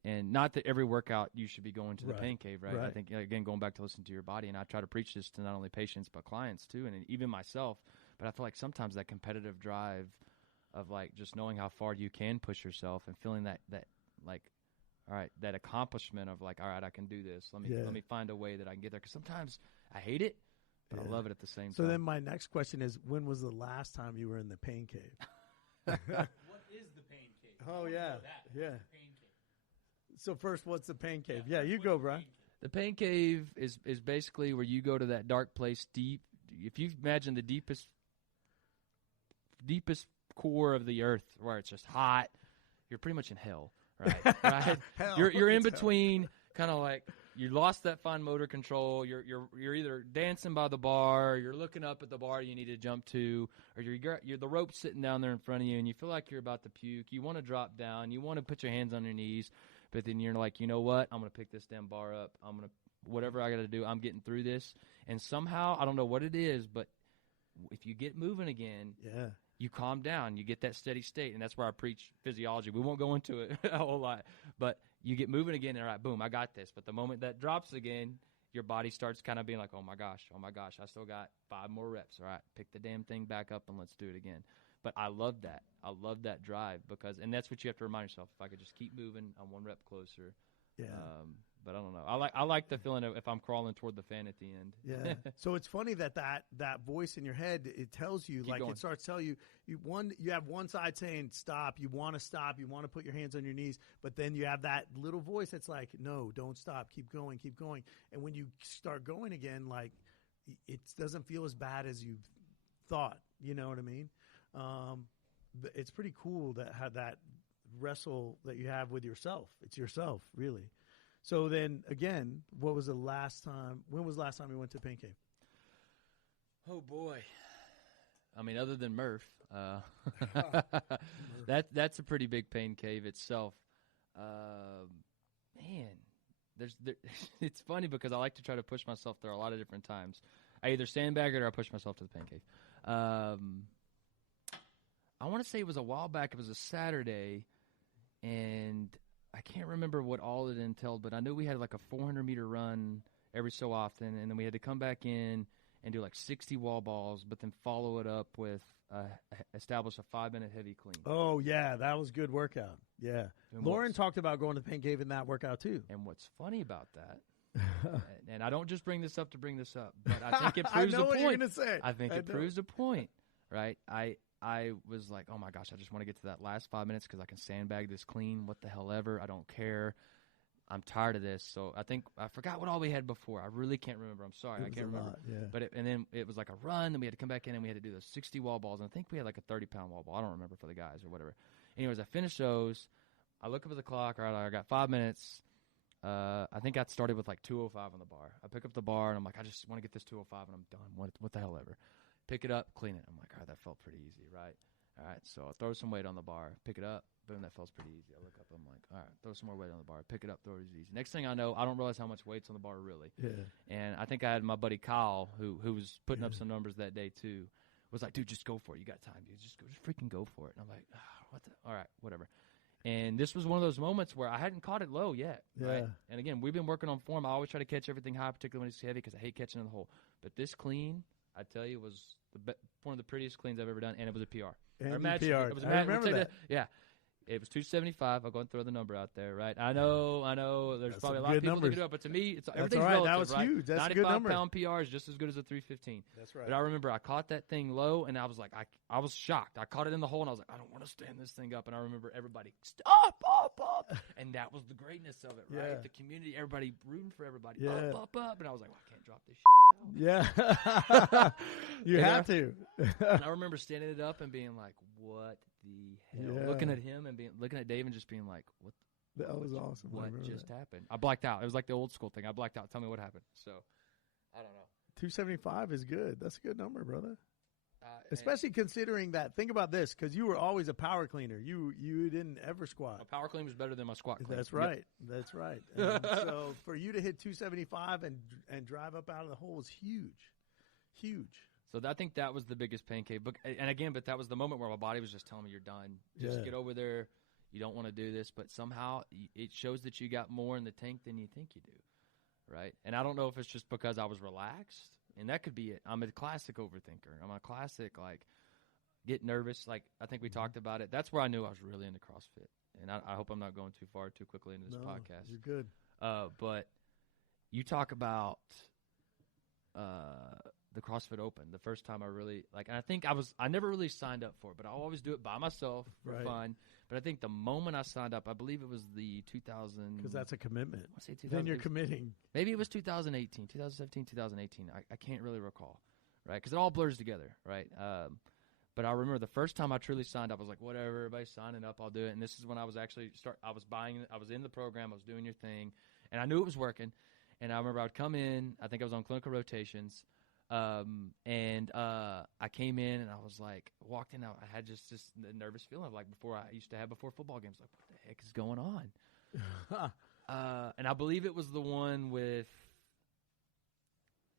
and not that every workout you should be going to the pain cave, right? I think, again, going back to listen to your body, and I try to preach this to not only patients but clients too, and even myself. But I feel like sometimes that competitive drive of like just knowing how far you can push yourself and feeling that like, all right, that accomplishment of like, all right, I can do this. Let me find a way that I can get there. Because sometimes I hate it, but I love it at the same time. So then my next question is, when was the last time you were in the pain cave? What is the pain cave? Oh, yeah. Yeah. Pain cave. So first, what's the pain cave? Yeah, you go, Brian. The pain cave is basically where you go to that dark place deep. If you imagine the deepest core of the earth where it's just hot, you're pretty much in hell, right? Right? You're in between, kind of like you lost that fine motor control. You're either dancing by the bar, or you're looking up at the bar you need to jump to, or you're the rope sitting down there in front of you, and you feel like you're about to puke. You want to drop down. You want to put your hands on your knees, but then you're like, you know what? I'm going to pick this damn bar up. I'm going to whatever I got to do. I'm getting through this, and somehow I don't know what it is, but if you get moving again, you calm down. You get that steady state, and that's where I preach physiology. We won't go into it a whole lot, but you get moving again, and all right, boom, I got this. But the moment that drops again, your body starts kind of being like, oh my gosh, I still got 5 more reps. All right, pick the damn thing back up and let's do it again. But I love that. I love that drive and that's what you have to remind yourself. If I could just keep moving, I'm 1 rep closer. Yeah. But I don't know. I like the feeling of if I'm crawling toward the fan at the end. Yeah. So it's funny that voice in your head, it tells you, Keep going. It starts telling you, you have one side saying stop, you want to put your hands on your knees, but then you have that little voice that's like, no, don't stop, keep going. And when you start going again, like, it doesn't feel as bad as you thought. You know what I mean? It's pretty cool to have that wrestle that you have with yourself. It's yourself, really. So then, again, when was the last time you went to Pain Cave? Oh, boy. I mean, other than Murph, that's a pretty big pain cave itself. Man, it's funny because I like to try to push myself there a lot of different times. I either sandbag it or I push myself to the pain cave. I want to say it was a while back. It was a Saturday, and I can't remember what all it entailed, but I knew we had like a 400-meter run every so often, and then we had to come back in and do like 60 wall balls, but then follow it up with establish a 5-minute heavy clean. Oh, yeah, that was a good workout. Yeah. And Lauren talked about going to the Pain Cave in that workout too. And what's funny about that, and I don't just bring this up to bring this up, but I think it proves I know a what point. You're gonna say. I think it proves a point, right? I was like, oh my gosh, I just want to get to that last 5 minutes because I can sandbag this clean. What the hell ever. I don't care. I'm tired of this. So I think I forgot what all we had before. I really can't remember. I'm sorry. I can't remember. Lot, yeah. But and then it was like a run. Then we had to come back in and we had to do those 60 wall balls. And I think we had like a 30-pound wall ball. I don't remember for the guys or whatever. Anyways, I finished those. I look up at the clock. All right, I got 5 minutes. I think I started with like 205 on the bar. I pick up the bar and I'm like, I just want to get this 205 and I'm done. What the hell ever. Pick it up, clean it. I'm like, all right, that felt pretty easy, right? All right, so I throw some weight on the bar, pick it up, boom, that feels pretty easy. I look up, I'm like, all right, throw some more weight on the bar, pick it up, throw it easy. Next thing I know, I don't realize how much weight's on the bar really. Yeah. And I think I had my buddy Kyle, who was putting up some numbers that day too, was like, dude, just go for it. You got time, dude. Just freaking go for it. And I'm like, all right, whatever. And this was one of those moments where I hadn't caught it low yet. Yeah. Right? And again, we've been working on form. I always try to catch everything high, particularly when it's heavy, because I hate catching in the hole. But this clean, I tell you, was one of the prettiest cleans I've ever done, and it was a PR. And PR. I remember that. Yeah. It was 275. I'll go and throw the number out there, right? I know. There's probably a lot of people that can do it, but to me, everything's relative. That was right? huge. That's a good number. 95-pound PR is just as good as a 315. That's right. But I remember I caught that thing low, and I was like, I was shocked. I caught it in the hole, and I was like, I don't want to stand this thing up. And I remember everybody, stop, up. And that was the greatness of it, right? Yeah. The community, everybody rooting for everybody, Yeah. up. And I was like, well, I can't drop this shit now. Yeah. You have to. And I remember standing it up and being like, what the hell? Yeah. Looking at him and looking at Dave and just being like, what? That was awesome. What just happened? I blacked out. It was like the old school thing. I blacked out. Tell me what happened. So, I don't know. 275 is good. That's a good number, brother. Especially considering that. Think about this, because you were always a power cleaner. You didn't ever squat. My power clean was better than my squat clean. That's right. Yep. That's right. And so for you to hit 275 and drive up out of the hole is huge. So I think that was the biggest pain cave. But that was the moment where my body was just telling me, you're done. Just get over there. You don't want to do this. But somehow it shows that you got more in the tank than you think you do, right? And I don't know if it's just because I was relaxed. And that could be it. I'm a classic overthinker. I'm a classic, get nervous. I think we talked about it. That's where I knew I was really into CrossFit. And I hope I'm not going too far too quickly into this podcast. You're good. But you talk about the CrossFit Open, the first time I really, and I think I never really signed up for it, but I always do it by myself for fun. But I think the moment I signed up, I believe it was the 2000. Because that's a commitment. I say 2000. Then you're committing. Maybe it was 2018, 2017, 2018. I can't really recall, right? Because it all blurs together, right? But I remember the first time I truly signed up, I was like, whatever, everybody's signing up, I'll do it. And this is when I was actually I was in the program, I was doing your thing, and I knew it was working. And I remember I would come in, I think I was on clinical rotations, and I came in and I was like, walked in, I had just this nervous feeling like before I used to have before football games, like, what the heck is going on? And I believe it was the one with,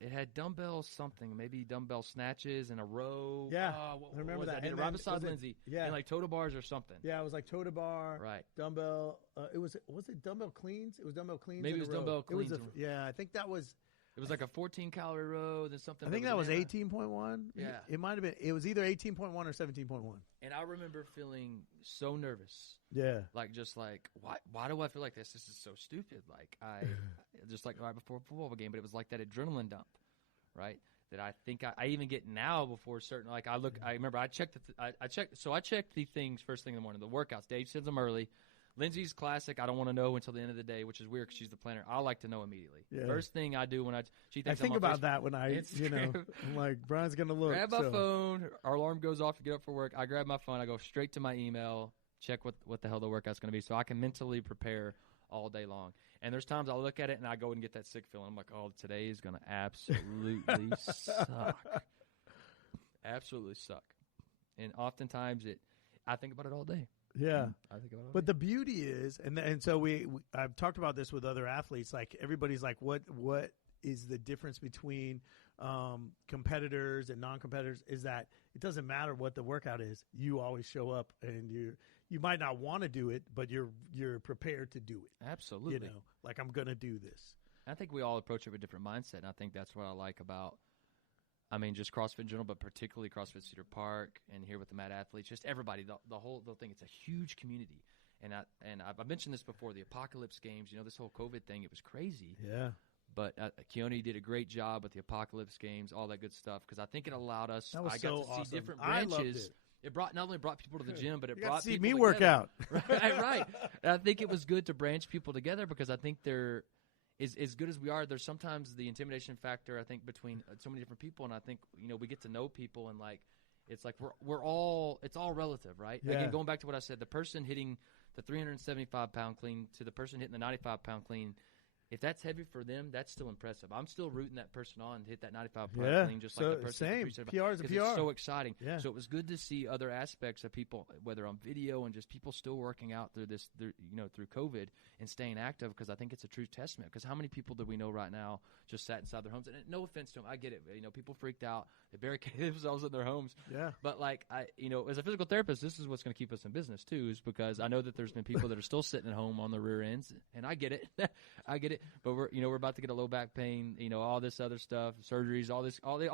it had dumbbell something, maybe dumbbell snatches and a row. Yeah, I remember that. I did it right beside Lindsay. Yeah. And total bars or something. Yeah, it was like total bar. Right. Dumbbell. Was it dumbbell cleans? It was dumbbell cleans. Maybe it was dumbbell cleans. I think that was. It was like a 14-calorie row, then something. I think that was 18.1. Yeah. It might have been. It was either 18.1 or 17.1. And I remember feeling so nervous. Yeah. Like, just like, why do I feel like this? This is so stupid. Like, just like right before a football game, but it was like that adrenaline dump, right? That I think I even get now before certain, like, I remember I checked the things first thing in the morning, the workouts. Dave sends them early. Lindsay's classic. I don't want to know until the end of the day, which is weird because she's the planner. I like to know immediately. Yeah. First thing I do when she thinks I think about that when I'm like, Brian's going to look. Grab my phone. Our alarm goes off to get up for work. I grab my phone. I go straight to my email, check what the hell the workout's going to be so I can mentally prepare all day long. And there's times I look at it and I go and get that sick feeling. I'm like, oh, today is going to absolutely suck. Absolutely suck. And oftentimes I think about it all day. Yeah, I think about it. But the beauty is, and so I've talked about this with other athletes. Like, everybody's like, what is the difference between competitors and non-competitors? Is that it doesn't matter what the workout is. You always show up, and you might not want to do it, but you're prepared to do it. Absolutely. You know, like, I'm going to do this. I think we all approach it with a different mindset, and I think that's what I like about. I mean, just CrossFit in general, but particularly CrossFit Cedar Park and here with the MadAthletes, just everybody, the whole thing. It's a huge community, and I've mentioned this before. The Apocalypse Games, this whole COVID thing, it was crazy. Yeah. But Keone did a great job with the Apocalypse Games, all that good stuff, because I think it allowed us. That was I got so to awesome. see different I branches. loved it. It not only brought people to the gym, but it you brought got to see people me work together. out. Right. And I think it was good to branch people together because I think they're. As good as we are, there's sometimes the intimidation factor, I think, between so many different people, and I think, we get to know people, and, like, it's like it's all relative, right? Yeah. Again, going back to what I said, the person hitting the 375-pound clean to the person hitting the 95-pound clean, if that's heavy for them, that's still impressive. I'm still rooting that person on to hit that 95-pound clean, just like the person. Same. PR is a PR. It's so exciting. Yeah. So it was good to see other aspects of people, whether on video and just people still working out through this, through COVID and staying active, because I think it's a true testament. Because how many people do we know right now just sat inside their homes? And no offense to them, I get it. People freaked out. They barricaded themselves in their homes. Yeah. But, like, as a physical therapist, this is what's going to keep us in business too, is because I know that there's been people that are still sitting at home on their rear ends, and I get it. I get it. But we're about to get a low back pain, all this other stuff, surgeries, all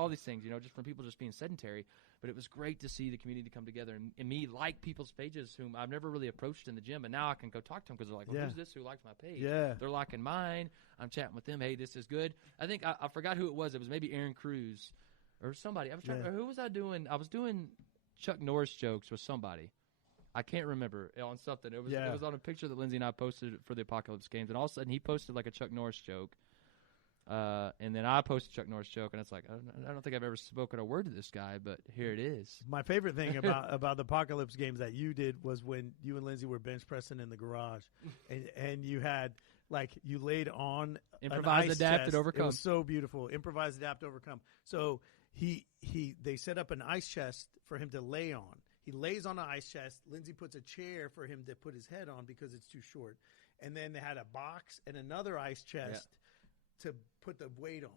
these things, just from people just being sedentary. But it was great to see the community come together and me like people's pages whom I've never really approached in the gym, and now I can go talk to them because they're like, well, who's this who liked my page? Yeah. They're liking mine. I'm chatting with them. Hey, this is good. I think I forgot who it was. It was maybe Aaron Cruz or somebody. I was trying to, who was I doing? I was doing Chuck Norris jokes with somebody. I can't remember on something. It was on a picture that Lindsay and I posted for the Apocalypse Games, and all of a sudden he posted like a Chuck Norris joke. And then I posted Chuck Norris joke, and it's like, I don't think I've ever spoken a word to this guy, but here it is. My favorite thing about the Apocalypse Games that you did was when you and Lindsay were bench pressing in the garage, and you had, like, you laid on improvise, adapt, and overcome. It was so beautiful. Improvise, adapt, overcome. So they set up an ice chest for him to lay on. He lays on an ice chest. Lindsay puts a chair for him to put his head on because it's too short. And then they had a box and another ice chest to put the weight on.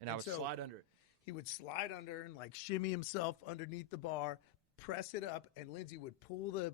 And I would slide under it. He would slide under and, like, shimmy himself underneath the bar, press it up, and Lindsay would pull the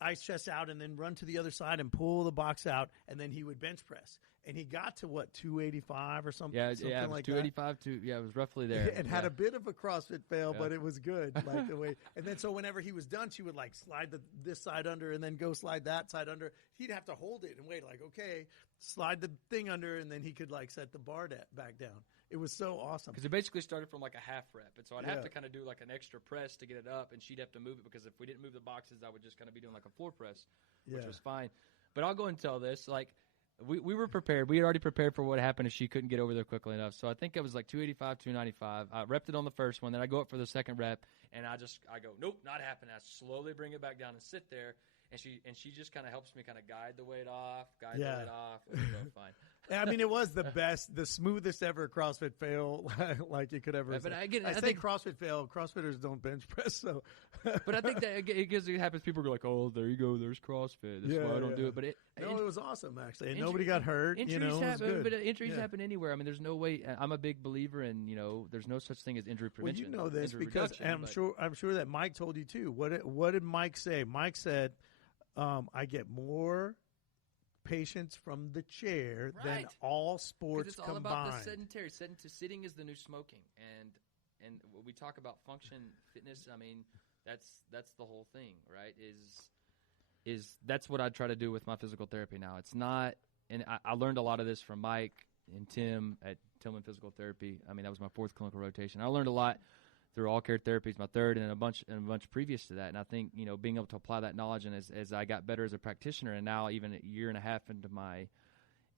ice chest out and then run to the other side and pull the box out, and then he would bench press. And he got to, 285 or something? Yeah, something it was like 285 that. It was roughly there. And had a bit of a CrossFit fail, but it was good. Like the way. And then so whenever he was done, she would, like, slide this side under and then go slide that side under. He'd have to hold it and wait, like, okay, slide the thing under, and then he could, like, set the bar back down. It was so awesome. Because it basically started from, like, a half rep. And so I'd have to kind of do, like, an extra press to get it up, and she'd have to move it because if we didn't move the boxes, I would just kind of be doing, like, a floor press, which was fine. But I'll go and tell this, like, we were prepared. We had already prepared for what happened if she couldn't get over there quickly enough. So I think it was like 285, 295. I repped it on the first one. Then I go up for the second rep, and I go, nope, not happening. I slowly bring it back down and sit there. And she just kind of helps me kind of guide the weight off, and we go fine. I mean, it was the best, the smoothest ever CrossFit fail like you could ever. Yeah, but I think CrossFit fail. CrossFitters don't bench press, so. But I think that it happens. People go like, "Oh, there you go. There's CrossFit. That's why I don't do it." But it was awesome actually, and nobody got hurt. Injuries happen, but injuries Yeah. happen anywhere. I mean, there's no way. I'm a big believer in there's no such thing as injury prevention. Well, you know this because reduction, I'm sure that Mike told you too. What did Mike say? Mike said, "I get more patients from the chair than Right. all 'Cause sports it's all combined. about the sedentary. Sitting is the new smoking, and when we talk about function fitness, I mean that's the whole thing, right? Is that's what I try to do with my physical therapy now. It's not, and I learned a lot of this from Mike and Tim at Tillman Physical Therapy. I mean, that was my 4th clinical rotation. I learned a lot through All Care Therapies, my 3rd, and a bunch previous to that. And I think, being able to apply that knowledge, and as I got better as a practitioner, and now even a year and a half into my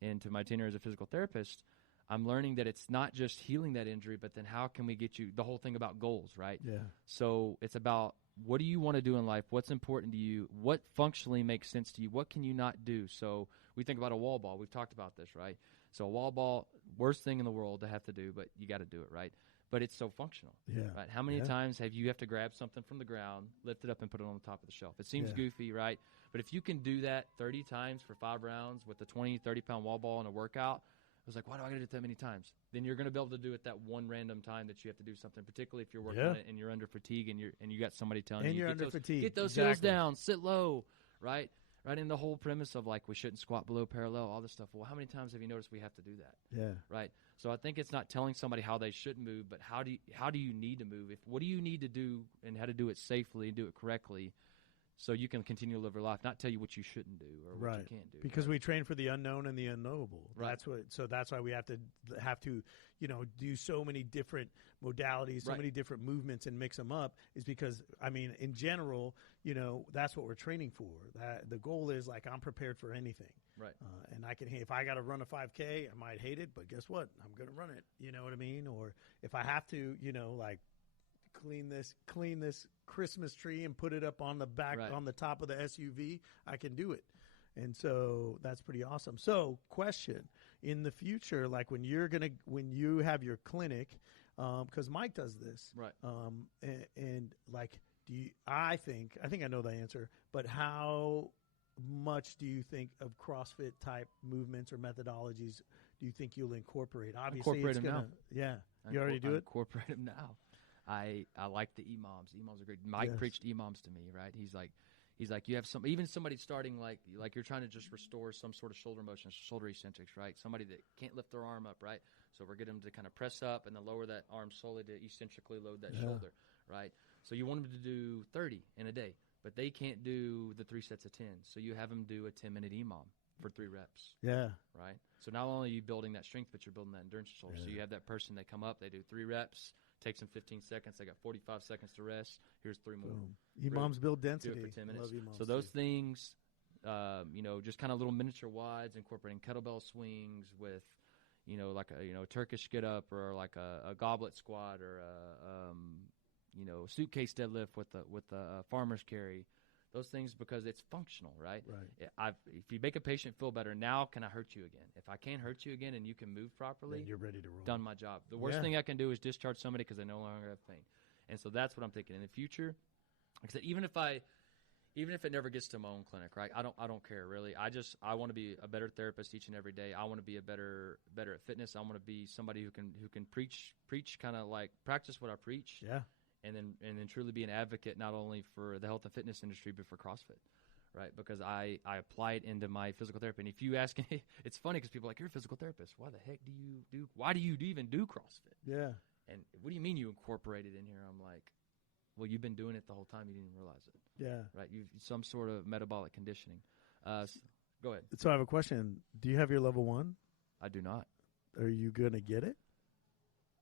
tenure as a physical therapist, I'm learning that it's not just healing that injury, but then how can we get you, the whole thing about goals, right? Yeah. So it's about, what do you want to do in life? What's important to you? What functionally makes sense to you? What can you not do? So we think about a wall ball. We've talked about this, right? So a wall ball, worst thing in the world to have to do, but you got to do it, right? But it's so functional, right? How many times have you to grab something from the ground, lift it up, and put it on the top of the shelf? It seems goofy, right? But if you can do that 30 times for 5 rounds with a 20, 30-pound wall ball in a workout, I was like, why do I got to do it that many times? Then you're going to be able to do it that one random time that you have to do something, particularly if you're working on it and you're under fatigue and you got somebody telling you, you're under fatigue. Get those heels down, sit low, right? Right, in the whole premise of we shouldn't squat below parallel, all this stuff. Well, how many times have you noticed we have to do that? Yeah. Right. So I think it's not telling somebody how they should move, but how do you need to move? What do you need to do, and how to do it safely and do it correctly, so you can continue to live your life, not tell you what you shouldn't do or what you can't do. Because we train for the unknown and the unknowable. Right. That's why we have to do so many different modalities, so many different movements, and mix them up. Is because, I mean, in general, that's what we're training for. That the goal is I'm prepared for anything. Right. And if I got to run a 5K, I might hate it, but guess what? I'm going to run it. You know what I mean? Or if I have to, clean this Christmas tree and put it up on the back on the top of the SUV, I can do it. And so that's pretty awesome. So question, in the future, when you have your clinic, because Mike does this, right? I think I know the answer, but how much do you think of CrossFit type movements or methodologies do you think you'll incorporate? Obviously, incorporate them now. Yeah, you already do it. Incorporate them now. I like the EMOMs. EMOMs are great. Mike preached EMOMs to me, right? He's like you have somebody starting like you're trying to just restore some sort of shoulder motion, shoulder eccentrics, right? Somebody that can't lift their arm up, right? So we're getting them to kind of press up and then lower that arm slowly to eccentrically load that shoulder, right? So you want them to do 30 in a day, but they can't do the 3 sets of 10. So you have them do a 10-minute EMOM for 3 reps. Yeah. Right? So not only are you building that strength, but you're building that endurance shoulder. So you have that person, they come up, they do 3 reps, takes them 15 seconds. They got 45 seconds to rest. Here's 3 more. EMOMs build density. Do it for 10 minutes. I love EMOMs so those things, just kind of little miniature wides, incorporating kettlebell swings with, like a Turkish get up or like a goblet squat or a suitcase deadlift with the farmer's carry. Those things, because it's functional, right? Right. If you make a patient feel better, now can I hurt you again? If I can't hurt you again and you can move properly, then you're ready to roll. Done my job. The worst thing I can do is discharge somebody because they no longer have pain. And so that's what I'm thinking. In the future, like I said, even if it never gets to my own clinic, right? I don't care really. I want to be a better therapist each and every day. I want to be a better at fitness. I want to be somebody who can preach kind of like practice what I preach. Yeah. And then truly be an advocate not only for the health and fitness industry but for CrossFit, right? Because I apply it into my physical therapy. And if you ask me, it's funny because people are like, you're a physical therapist. Why the heck why do you even do CrossFit? Yeah. And what do you mean you incorporate it in here? I'm like, well, you've been doing it the whole time. You didn't even realize it. Yeah. Right? You've some sort of metabolic conditioning. Go ahead. So I have a question. Do you have your level 1? I do not. Are you going to get it?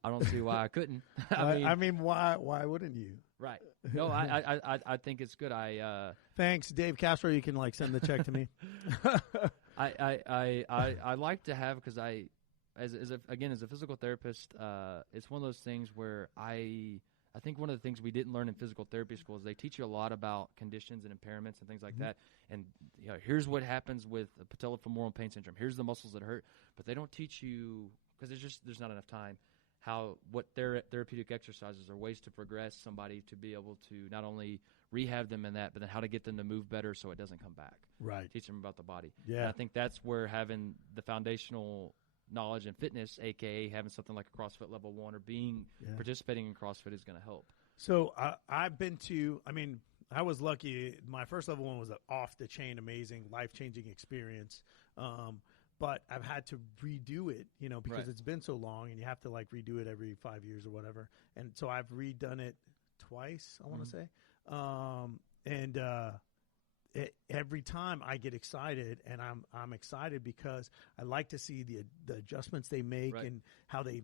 I don't see why I couldn't. I mean, why wouldn't you? Right. No, I think it's good. Thanks, Dave Castro. You can send the check to me. I like to have, because as a physical therapist, it's one of those things where I think one of the things we didn't learn in physical therapy school is they teach you a lot about conditions and impairments and things like that. And here's what happens with patellofemoral pain syndrome. Here's the muscles that hurt, but they don't teach you, because there's not enough time, what therapeutic exercises or ways to progress somebody to be able to not only rehab them in that, but then how to get them to move better so it doesn't come back. Right. Teach them about the body. Yeah. And I think that's where having the foundational knowledge in fitness, aka having something like a CrossFit level 1 or participating in CrossFit, is going to help. So I've been to, I was lucky. My first level 1 was an off the chain, amazing, life changing experience. But I've had to redo it, because Right. it's been so long, and you have to like redo it every 5 years or whatever. And so I've redone it twice, I want to say. Every time I get excited, and I'm excited because I like to see the adjustments they make Right. and how they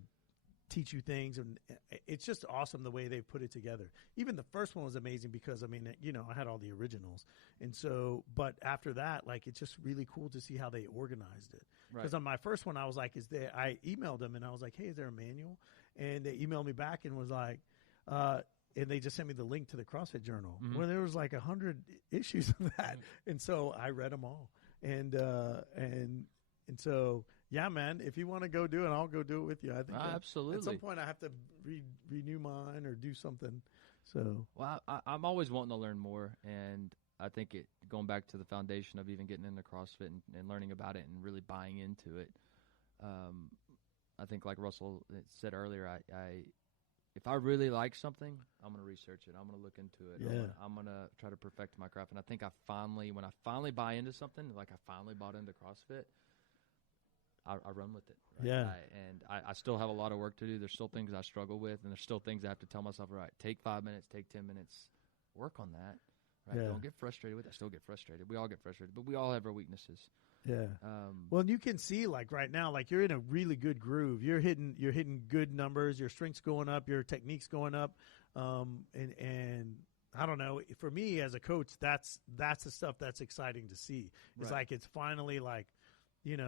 teach you things, and it's just awesome the way they put it together. Even the first one was amazing because I had all the originals, and so but after that, like, it's just really cool to see how they organized it. Because Right. on my first one, I was like, I emailed them and I was like, hey, is there a manual? And they emailed me back and was like, and they just sent me the link to the CrossFit Journal, where there was like 100 issues of that, and so I read them all, and so yeah, man, if you want to go do it, I'll go do it with you. I think Absolutely. at some point I have to renew mine or do something. So Well, I'm always wanting to learn more, and I think going back to the foundation of even getting into CrossFit and learning about it and really buying into it. I think, like Russell said earlier, if I really like something, I'm going to research it. I'm going to look into it. Yeah. I'm going to try to perfect my craft. And I think when I finally buy into something, like I finally bought into CrossFit, I run with it. Right? Yeah. I still have a lot of work to do. There's still things I struggle with, and there's still things I have to tell myself, all right, take 5 minutes, take 10 minutes, work on that. Right? Yeah. Don't get frustrated with it. I still get frustrated. We all get frustrated, but we all have our weaknesses. Yeah. Well, and you can see, like, right now, like, you're in a really good groove. You're hitting good numbers. Your strength's going up. Your technique's going up. And I don't know. For me as a coach, that's the stuff that's exciting to see. It's Right. like it's finally like, you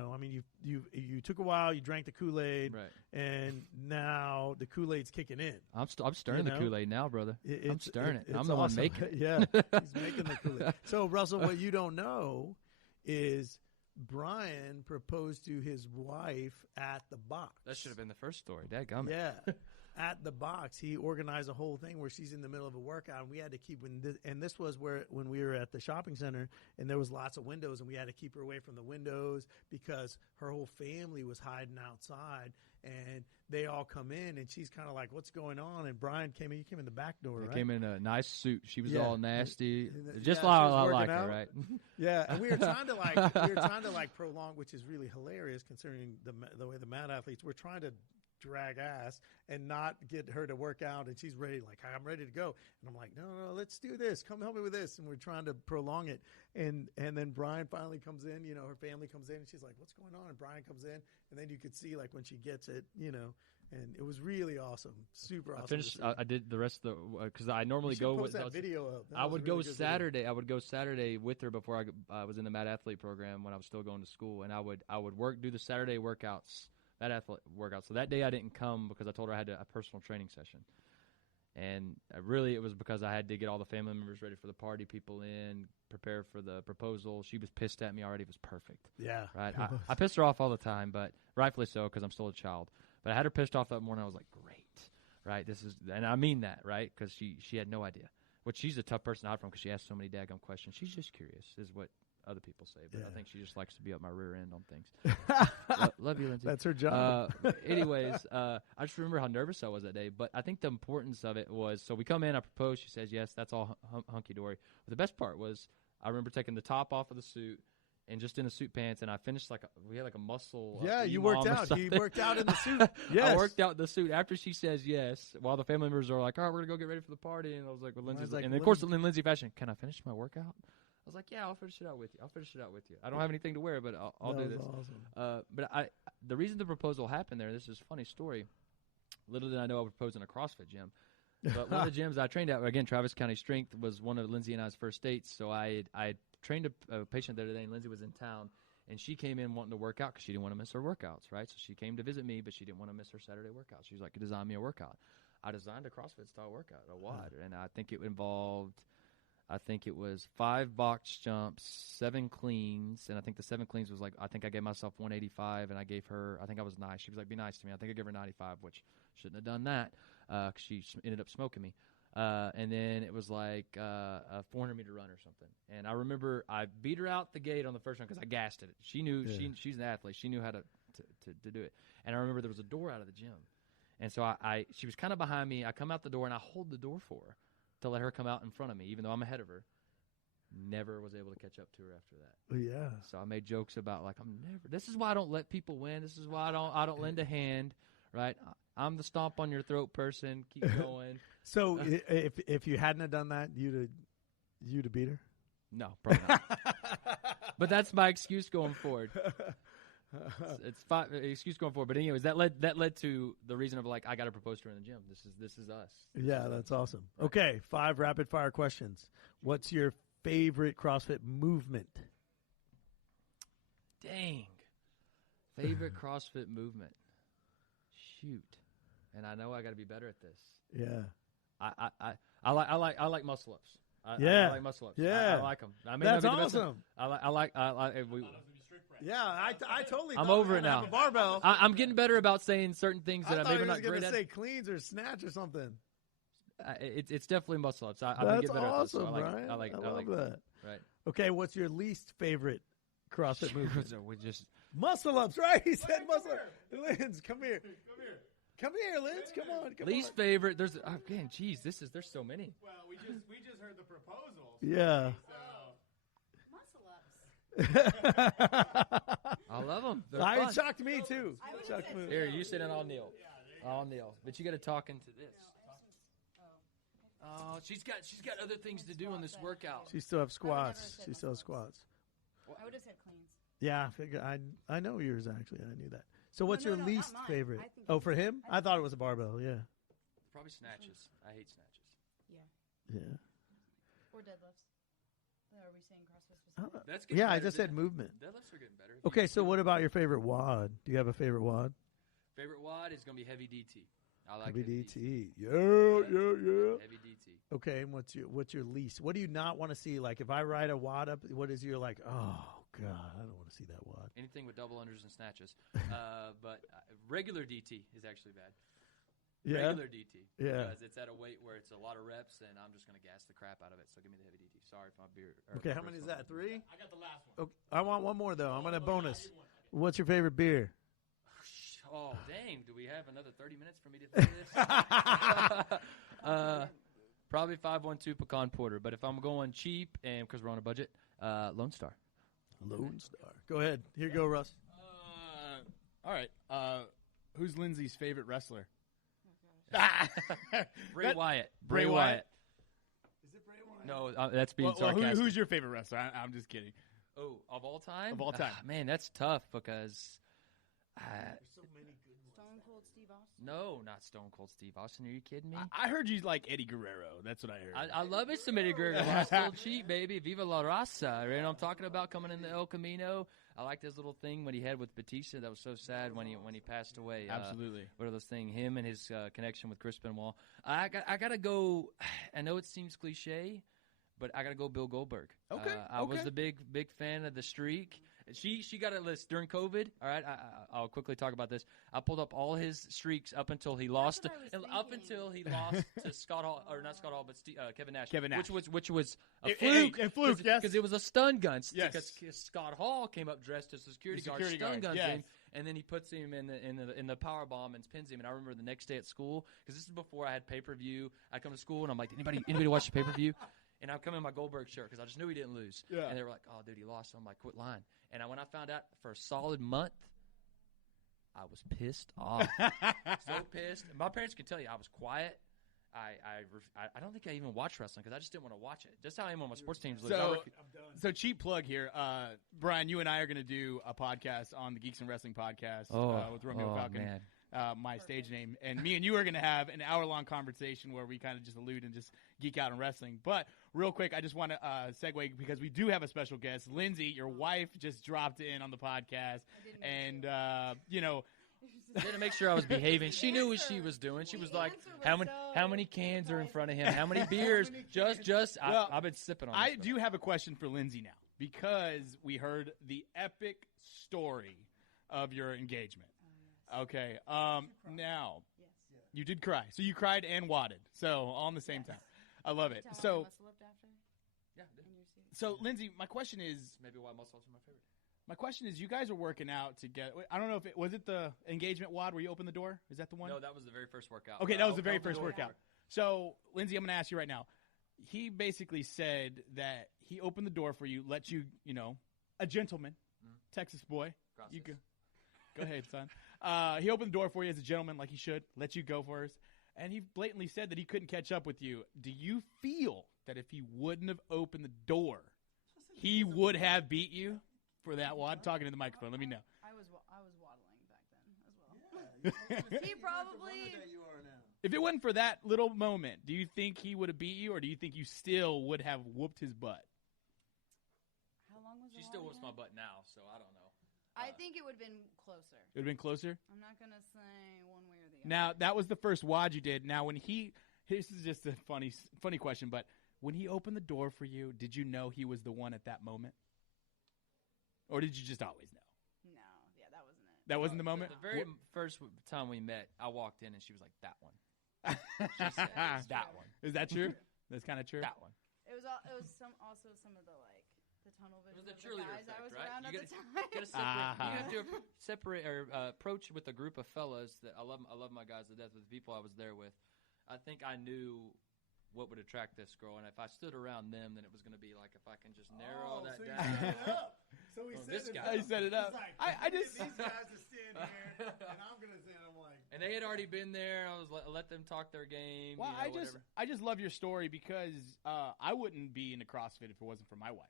took a while. You drank the Kool-Aid, Right. and now the Kool-Aid's kicking in. I'm stirring the Kool-Aid now, brother. I'm stirring it. It's I'm the one awesome. making it. Yeah, he's making the Kool-Aid. So, Russell, what you don't know is Brian proposed to his wife at the box. That should have been the first story. Dadgummit. Yeah. At the box, he organized a whole thing where she's in the middle of a workout, and we had to keep and this was when we were at the shopping center, and there was lots of windows, and we had to keep her away from the windows because her whole family was hiding outside, and they all come in, and she's kind of like, "What's going on?" And Brian came in. You came in the back door, right? Came in a nice suit. She was Yeah. all nasty, Yeah, just she like was I working like out. her, right? Yeah, and we were trying to prolong, which is really hilarious considering the way the MadAthletes. We're trying to drag ass and not get her to work out, and she's ready, like, I'm ready to go, and I'm like, no, let's do this, come help me with this, and we're trying to prolong it, and then Brian finally comes in, her family comes in, and she's like, what's going on? And Brian comes in, and then you could see, like, when she gets it, and it was really awesome, super awesome. I finished. I did the rest of the because I normally go with that video up. I would go Saturday. I would go Saturday with her before I was in the MadAthlete program when I was still going to school, and I would do the Saturday workouts, MadAthlete workouts. So that day I didn't come because I told her I had a personal training session, and really it was because I had to get all the family members ready for the party, people in, prepare for the proposal. She was pissed at me already. It was perfect. Yeah, right. I pissed her off all the time, but rightfully so because I'm still a child. But I had her pissed off that morning. I was like, great, right? And I mean that, right? Because she had no idea. Which she's a tough person to hide from because she asks so many daggum questions. She's just curious, is what other people say. But I think she just likes to be up my rear end on things. Love you, Lindsay. That's her job. Anyways, I just remember how nervous I was that day. But I think the importance of it was, so we come in, I propose, she says yes, that's all hunky-dory. But the best part was I remember taking the top off of the suit, and just in the suit pants, and I finished we had like a muscle. Yeah, you worked out. You worked out in the suit. Yes. I worked out in the suit after she says yes, while the family members are like, all right, we're going to go get ready for the party. And I was like, well, Lindsay's like, and of course, in Lindsay fashion, can I finish my workout? I was like, yeah, I'll finish it out with you. I don't have anything to wear, but I'll do this. Awesome. But the reason the proposal happened there, this is a funny story. Little did I know I would propose in a CrossFit gym. But one of the gyms I trained at, again, Travis County Strength, was one of Lindsay and I's first dates. So I trained a patient there today, and Lindsay was in town. And she came in wanting to work out because she didn't want to miss her workouts, right? So she came to visit me, but she didn't want to miss her Saturday workout. She was like, design me a workout. I designed a CrossFit-style workout, a WOD, and I think it was 5 box jumps, 7 cleans, and I think the 7 cleans was I think I gave myself 185, and I gave her, I think I was nice. She was like, be nice to me. I think I gave her 95, which shouldn't have done that because she ended up smoking me. And then it was like a 400-meter run or something. And I remember I beat her out the gate on the first run because I gassed it. She knew she's an athlete. She knew how to do it. And I remember there was a door out of the gym. And so she was kind of behind me. I come out the door, and I hold the door for her to let her come out in front of me, even though I'm ahead of her. Never was able to catch up to her after that. Yeah. So I made jokes about like this is why I don't let people win. This is why I don't lend a hand, right? I'm the stomp on your throat person. Keep going. So if you hadn't have done that, you'd have beat her? No, probably not. But that's my excuse going forward. It's fine, excuse going forward. But anyways, that led to the reason of like I got to propose to her in the gym. This is us. Yeah, that's awesome. Okay, 5 rapid fire questions. What's your favorite CrossFit movement? Dang. Favorite CrossFit movement. Shoot. And I know I got to be better at this. Yeah. I like muscle ups. I like muscle ups. Yeah. I like them. I mean, that's awesome. I like. Yeah, I totally. I'm thought over we it were gonna now. have a barbell. I'm getting better about saying certain things that I I'm thought maybe he was not great gonna at. say cleans or snatch or something. It's definitely muscle ups. I've been That's getting better awesome, at this. So Brian. I like that. Right. Okay, what's your least favorite CrossFit movement? So we just Muscle ups, right? He said muscle ups. Linz, come here. Come here, Linz. Come on. least favorite. There's again, geez, there's so many. Well, we just heard the proposal. Yeah. Muscle ups. I love them. It shocked me too. Here, you sit and I'll kneel. I'll kneel. But you got to talk into this. Oh, she's got other things to do in this workout. She still have squats. She still has squats. I would have said cleans. Yeah, I know yours actually. I knew that. So what's your least not mine. favorite? I think Oh, for him? I thought it was a barbell. Yeah. Probably snatches. I hate snatches. Yeah. Yeah. Or deadlifts. Are we saying CrossFit specific? That's getting Yeah, I better. just said movement. Deadlifts are getting better. Okay, so what about your favorite WOD? Do you have a favorite WOD? Favorite WOD is going to be heavy DT. I like Heavy heavy DT. Yeah. Heavy DT. Okay, and what's your least? What do you not want to see? Like if I ride a WOD up, what is your like? Oh God, I don't want to see that WOD. Anything with double unders and snatches. But regular DT is actually bad. Yeah. Regular DT. Yeah. Because it's at a weight where it's a lot of reps, and I'm just going to gas the crap out of it. So give me the heavy DT. Sorry if my beer. Okay, how many is that? 3? I got the last one. Okay, I want one more though. I'm gonna bonus. What's your favorite beer? Oh, dang. Do we have another 30 minutes for me to do this? Probably 512 Pecan Porter. But if I'm going cheap, and because we're on a budget, Lone Star. Lone Star. Go ahead. Here you go, Russ. All right. Who's Lindsay's favorite wrestler? Bray Wyatt. Bray Wyatt? Is it Bray Wyatt? No, that's being Well, sarcastic. who's your favorite wrestler? I'm just kidding. Oh, of all time? Of all time. Man, that's tough because... There's so many good ones. Stone Cold Steve Austin. No, not Stone Cold Steve Austin. Are you kidding me? I heard you like Eddie Guerrero. That's what I heard. I love it, Eddie Guerrero. I'm still cheap, baby. Viva la raza. You know what I'm talking about? Coming in the El Camino. I like this little thing what he had with Batista. That was so sad when he passed away. Absolutely. What are those things? Him and his connection with Chris Benoit. I got to go. I know it seems cliche, but I got to go Bill Goldberg. Okay. I was the big fan of the streak. She got a list during COVID. All right, I'll quickly talk about this. I pulled up all his streaks up until he lost to Scott Hall, or not Scott Hall, but Kevin Nash. Kevin Nash. which was a fluke. A fluke, yes. Because it was a stun gun. Yes. Because Scott Hall came up dressed as a security guard, stun guns yes. him, and then he puts him in the power bomb and pins him. And I remember the next day at school, because this is before I had pay-per-view. I come to school and I'm like, anybody watch the pay-per-view? And I'm coming in my Goldberg shirt because I just knew he didn't lose. Yeah. And they were like, oh, dude, he lost. So I'm like, quit lying. And when I found out for a solid month, I was pissed off. So pissed. And my parents can tell you I was quiet. I don't think I even watched wrestling because I just didn't want to watch it. Just how I am on my sports teams. So cheap plug here. Brian, you and I are going to do a podcast on the Geeks and Wrestling podcast with Romeo Falcon. Man. My stage name, and me and you are going to have an hour-long conversation where we kind of just allude and just geek out on wrestling. But real quick, I just want to segue because we do have a special guest. Lindsay, your wife, just dropped in on the podcast, and I had to make sure I was behaving. She knew what she was doing. She was like, how many cans are in front of him? How many beers? I've been sipping on this. I do have a question for Lindsay now because we heard the epic story of your engagement. Okay. Now, you did cry. So you cried and wadded. So all in the same time. I love it. So Lindsay, my question is maybe why muscle ups are my favorite. My question is, you guys are working out together. I don't know if was it the engagement WOD where you opened the door? Is that the one? No, that was the very first workout. Okay, that was the very first workout. So Lindsay, I'm going to ask you right now. he basically said that he opened the door for you, let you, a gentleman, Texas boy. Gracias. You go ahead, son. He opened the door for you as a gentleman, like he should, let you go first. And he blatantly said that he couldn't catch up with you. Do you feel that if he wouldn't have opened the door, he would have beat you for that one? Talking to the microphone, let me know. I was waddling back then as well. He probably. If it wasn't for that little moment, do you think he would have beat you, or do you think you still would have whooped his butt? How long was She the still walk whoops my again? butt now, so I don't know. I think it would have been closer. It would have been closer? I'm not going to say one way or the other. Now, that was the first WOD you did. Now, when this is just a funny question, but when he opened the door for you, did you know he was the one at that moment? Or did you just always know? No, yeah, that wasn't it. That wasn't the moment? The very first time we met, I walked in and she was like, that one. She said, that one. Is that true? That's kind of true? That one. It was also some of the tunnel vision It was the of the cheerleader guys I effect, was right? around You at the time. You have to separate or approach with a group of fellas that I love my guys to death. With the people I was there with, I think I knew what would attract this girl, and if I stood around them, then it was going to be like if I can just narrow that so down. You set it up. So he Well, set this it guy. up. He set it up. He's like, I just these guys to stand here, and I'm gonna stand. I'm like, And they had already been there. I was let them talk their game. Well, whatever. I just love your story because I wouldn't be into CrossFit if it wasn't for my wife.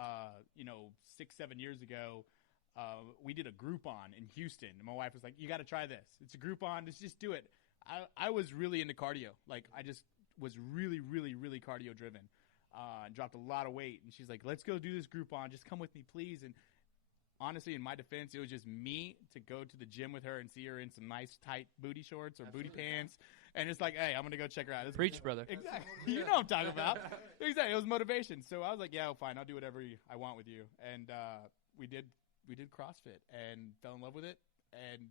6-7 years ago, we did a Groupon in Houston, and my wife was like, "You got to try this. It's a Groupon. Just do it." I was really into cardio. Like I just was really, really, really cardio driven. And dropped a lot of weight, and she's like, "Let's go do this Groupon. Just come with me, please." And honestly, in my defense, it was just me to go to the gym with her and see her in some nice tight booty shorts or booty pants. And it's like, hey, I'm going to go check her out. Preach, brother. Exactly. You know what I'm talking about. Exactly. It was motivation. So I was like, yeah, fine. I'll do whatever I want with you. And we did CrossFit and fell in love with it. And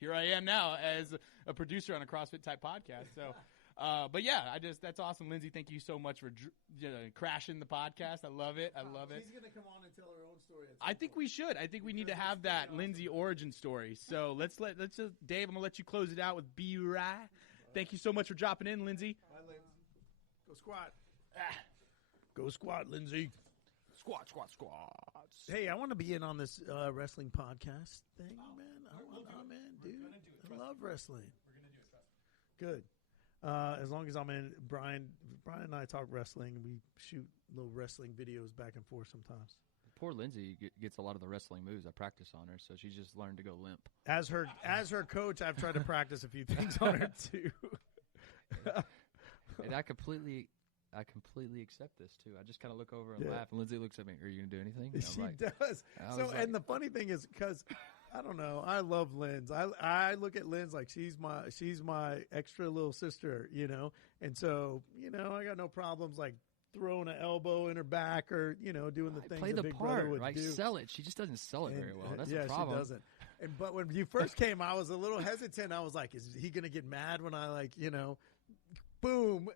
here I am now as a producer on a CrossFit type podcast. So, but yeah, that's awesome. Lindsay, thank you so much for crashing the podcast. I love it. I love it. she's gonna come on and tell her own story. I think we should. I think we need to have that Lindsay origin story. So let's just, Dave, I'm gonna let you close it out with B-Roni. Thank you so much for dropping in, Lindsay. Bye, Lindsay. Go squat. Go squat, Lindsay. Squat. Hey, I want to be in on this wrestling podcast thing, man. Dude. I love wrestling. We're going to do it, trust me. Good. As long as I'm in, Brian and I talk wrestling, and we shoot little wrestling videos back and forth sometimes. Poor Lindsay gets a lot of the wrestling moves. I practice on her, so she just learned to go limp. As her coach, I've tried to practice a few things on her too. And I completely accept this too. I just kind of look over and laugh, and Lindsay looks at me. Are you gonna do anything? And She I'm like, does. So, and the funny thing is, because I don't know, I love Linz. I look at Linz like she's my extra little sister, And so, I got no problems like throwing an elbow in her back or doing the things play a the big part, brother would right? do. Sell it. She just doesn't sell it very well. That's yeah, the problem. she doesn't. But when you first came, I was a little hesitant. I was like, is he going to get mad when I boom?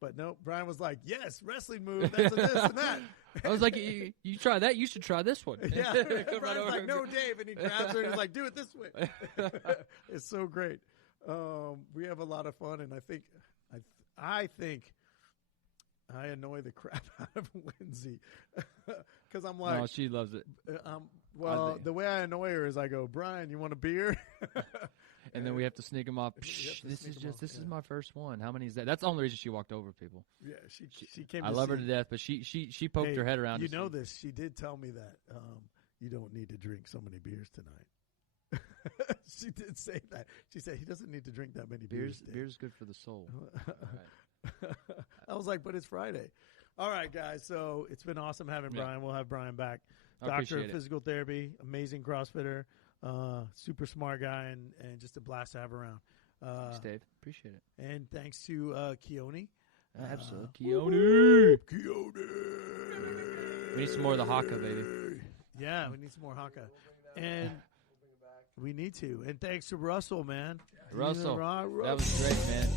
But no, Brian was like, yes, wrestling move. That's a this and that. I was like, you try that. You should try this one. Yeah. Come Brian's over. like, no, Dave. And he grabs her and he's like, do it this way. It's so great. We have a lot of fun. And I think I annoy the crap out of Lindsay because I'm like, no, she loves it. The way I annoy her is I go, Brian, you want a beer? And then we have to sneak them off. This is my first one. How many is that? That's the only reason she walked over people. Yeah, she came. I love her to death, but she poked her head around. You know this. She did tell me that you don't need to drink so many beers tonight. She did say that. She said he doesn't need to drink that many beers. Beer's good for the soul. Right. I was like, but it's Friday. All right, guys. So it's been awesome having Brian. We'll have Brian back. Doctor of physical therapy, amazing CrossFitter, super smart guy, and just a blast to have around. Thanks, Dave. Appreciate it. And thanks to Keone. Absolutely. Keone. Keone. We need some more of the haka, baby. Yeah, we need some more haka. And we need to. And thanks to Russell, man. Russell. Russell. That was great, man.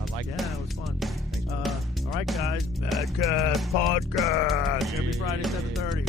I like it. Yeah, it was fun. Thanks, all right, guys. MADcast podcast. Every Friday, 7:30.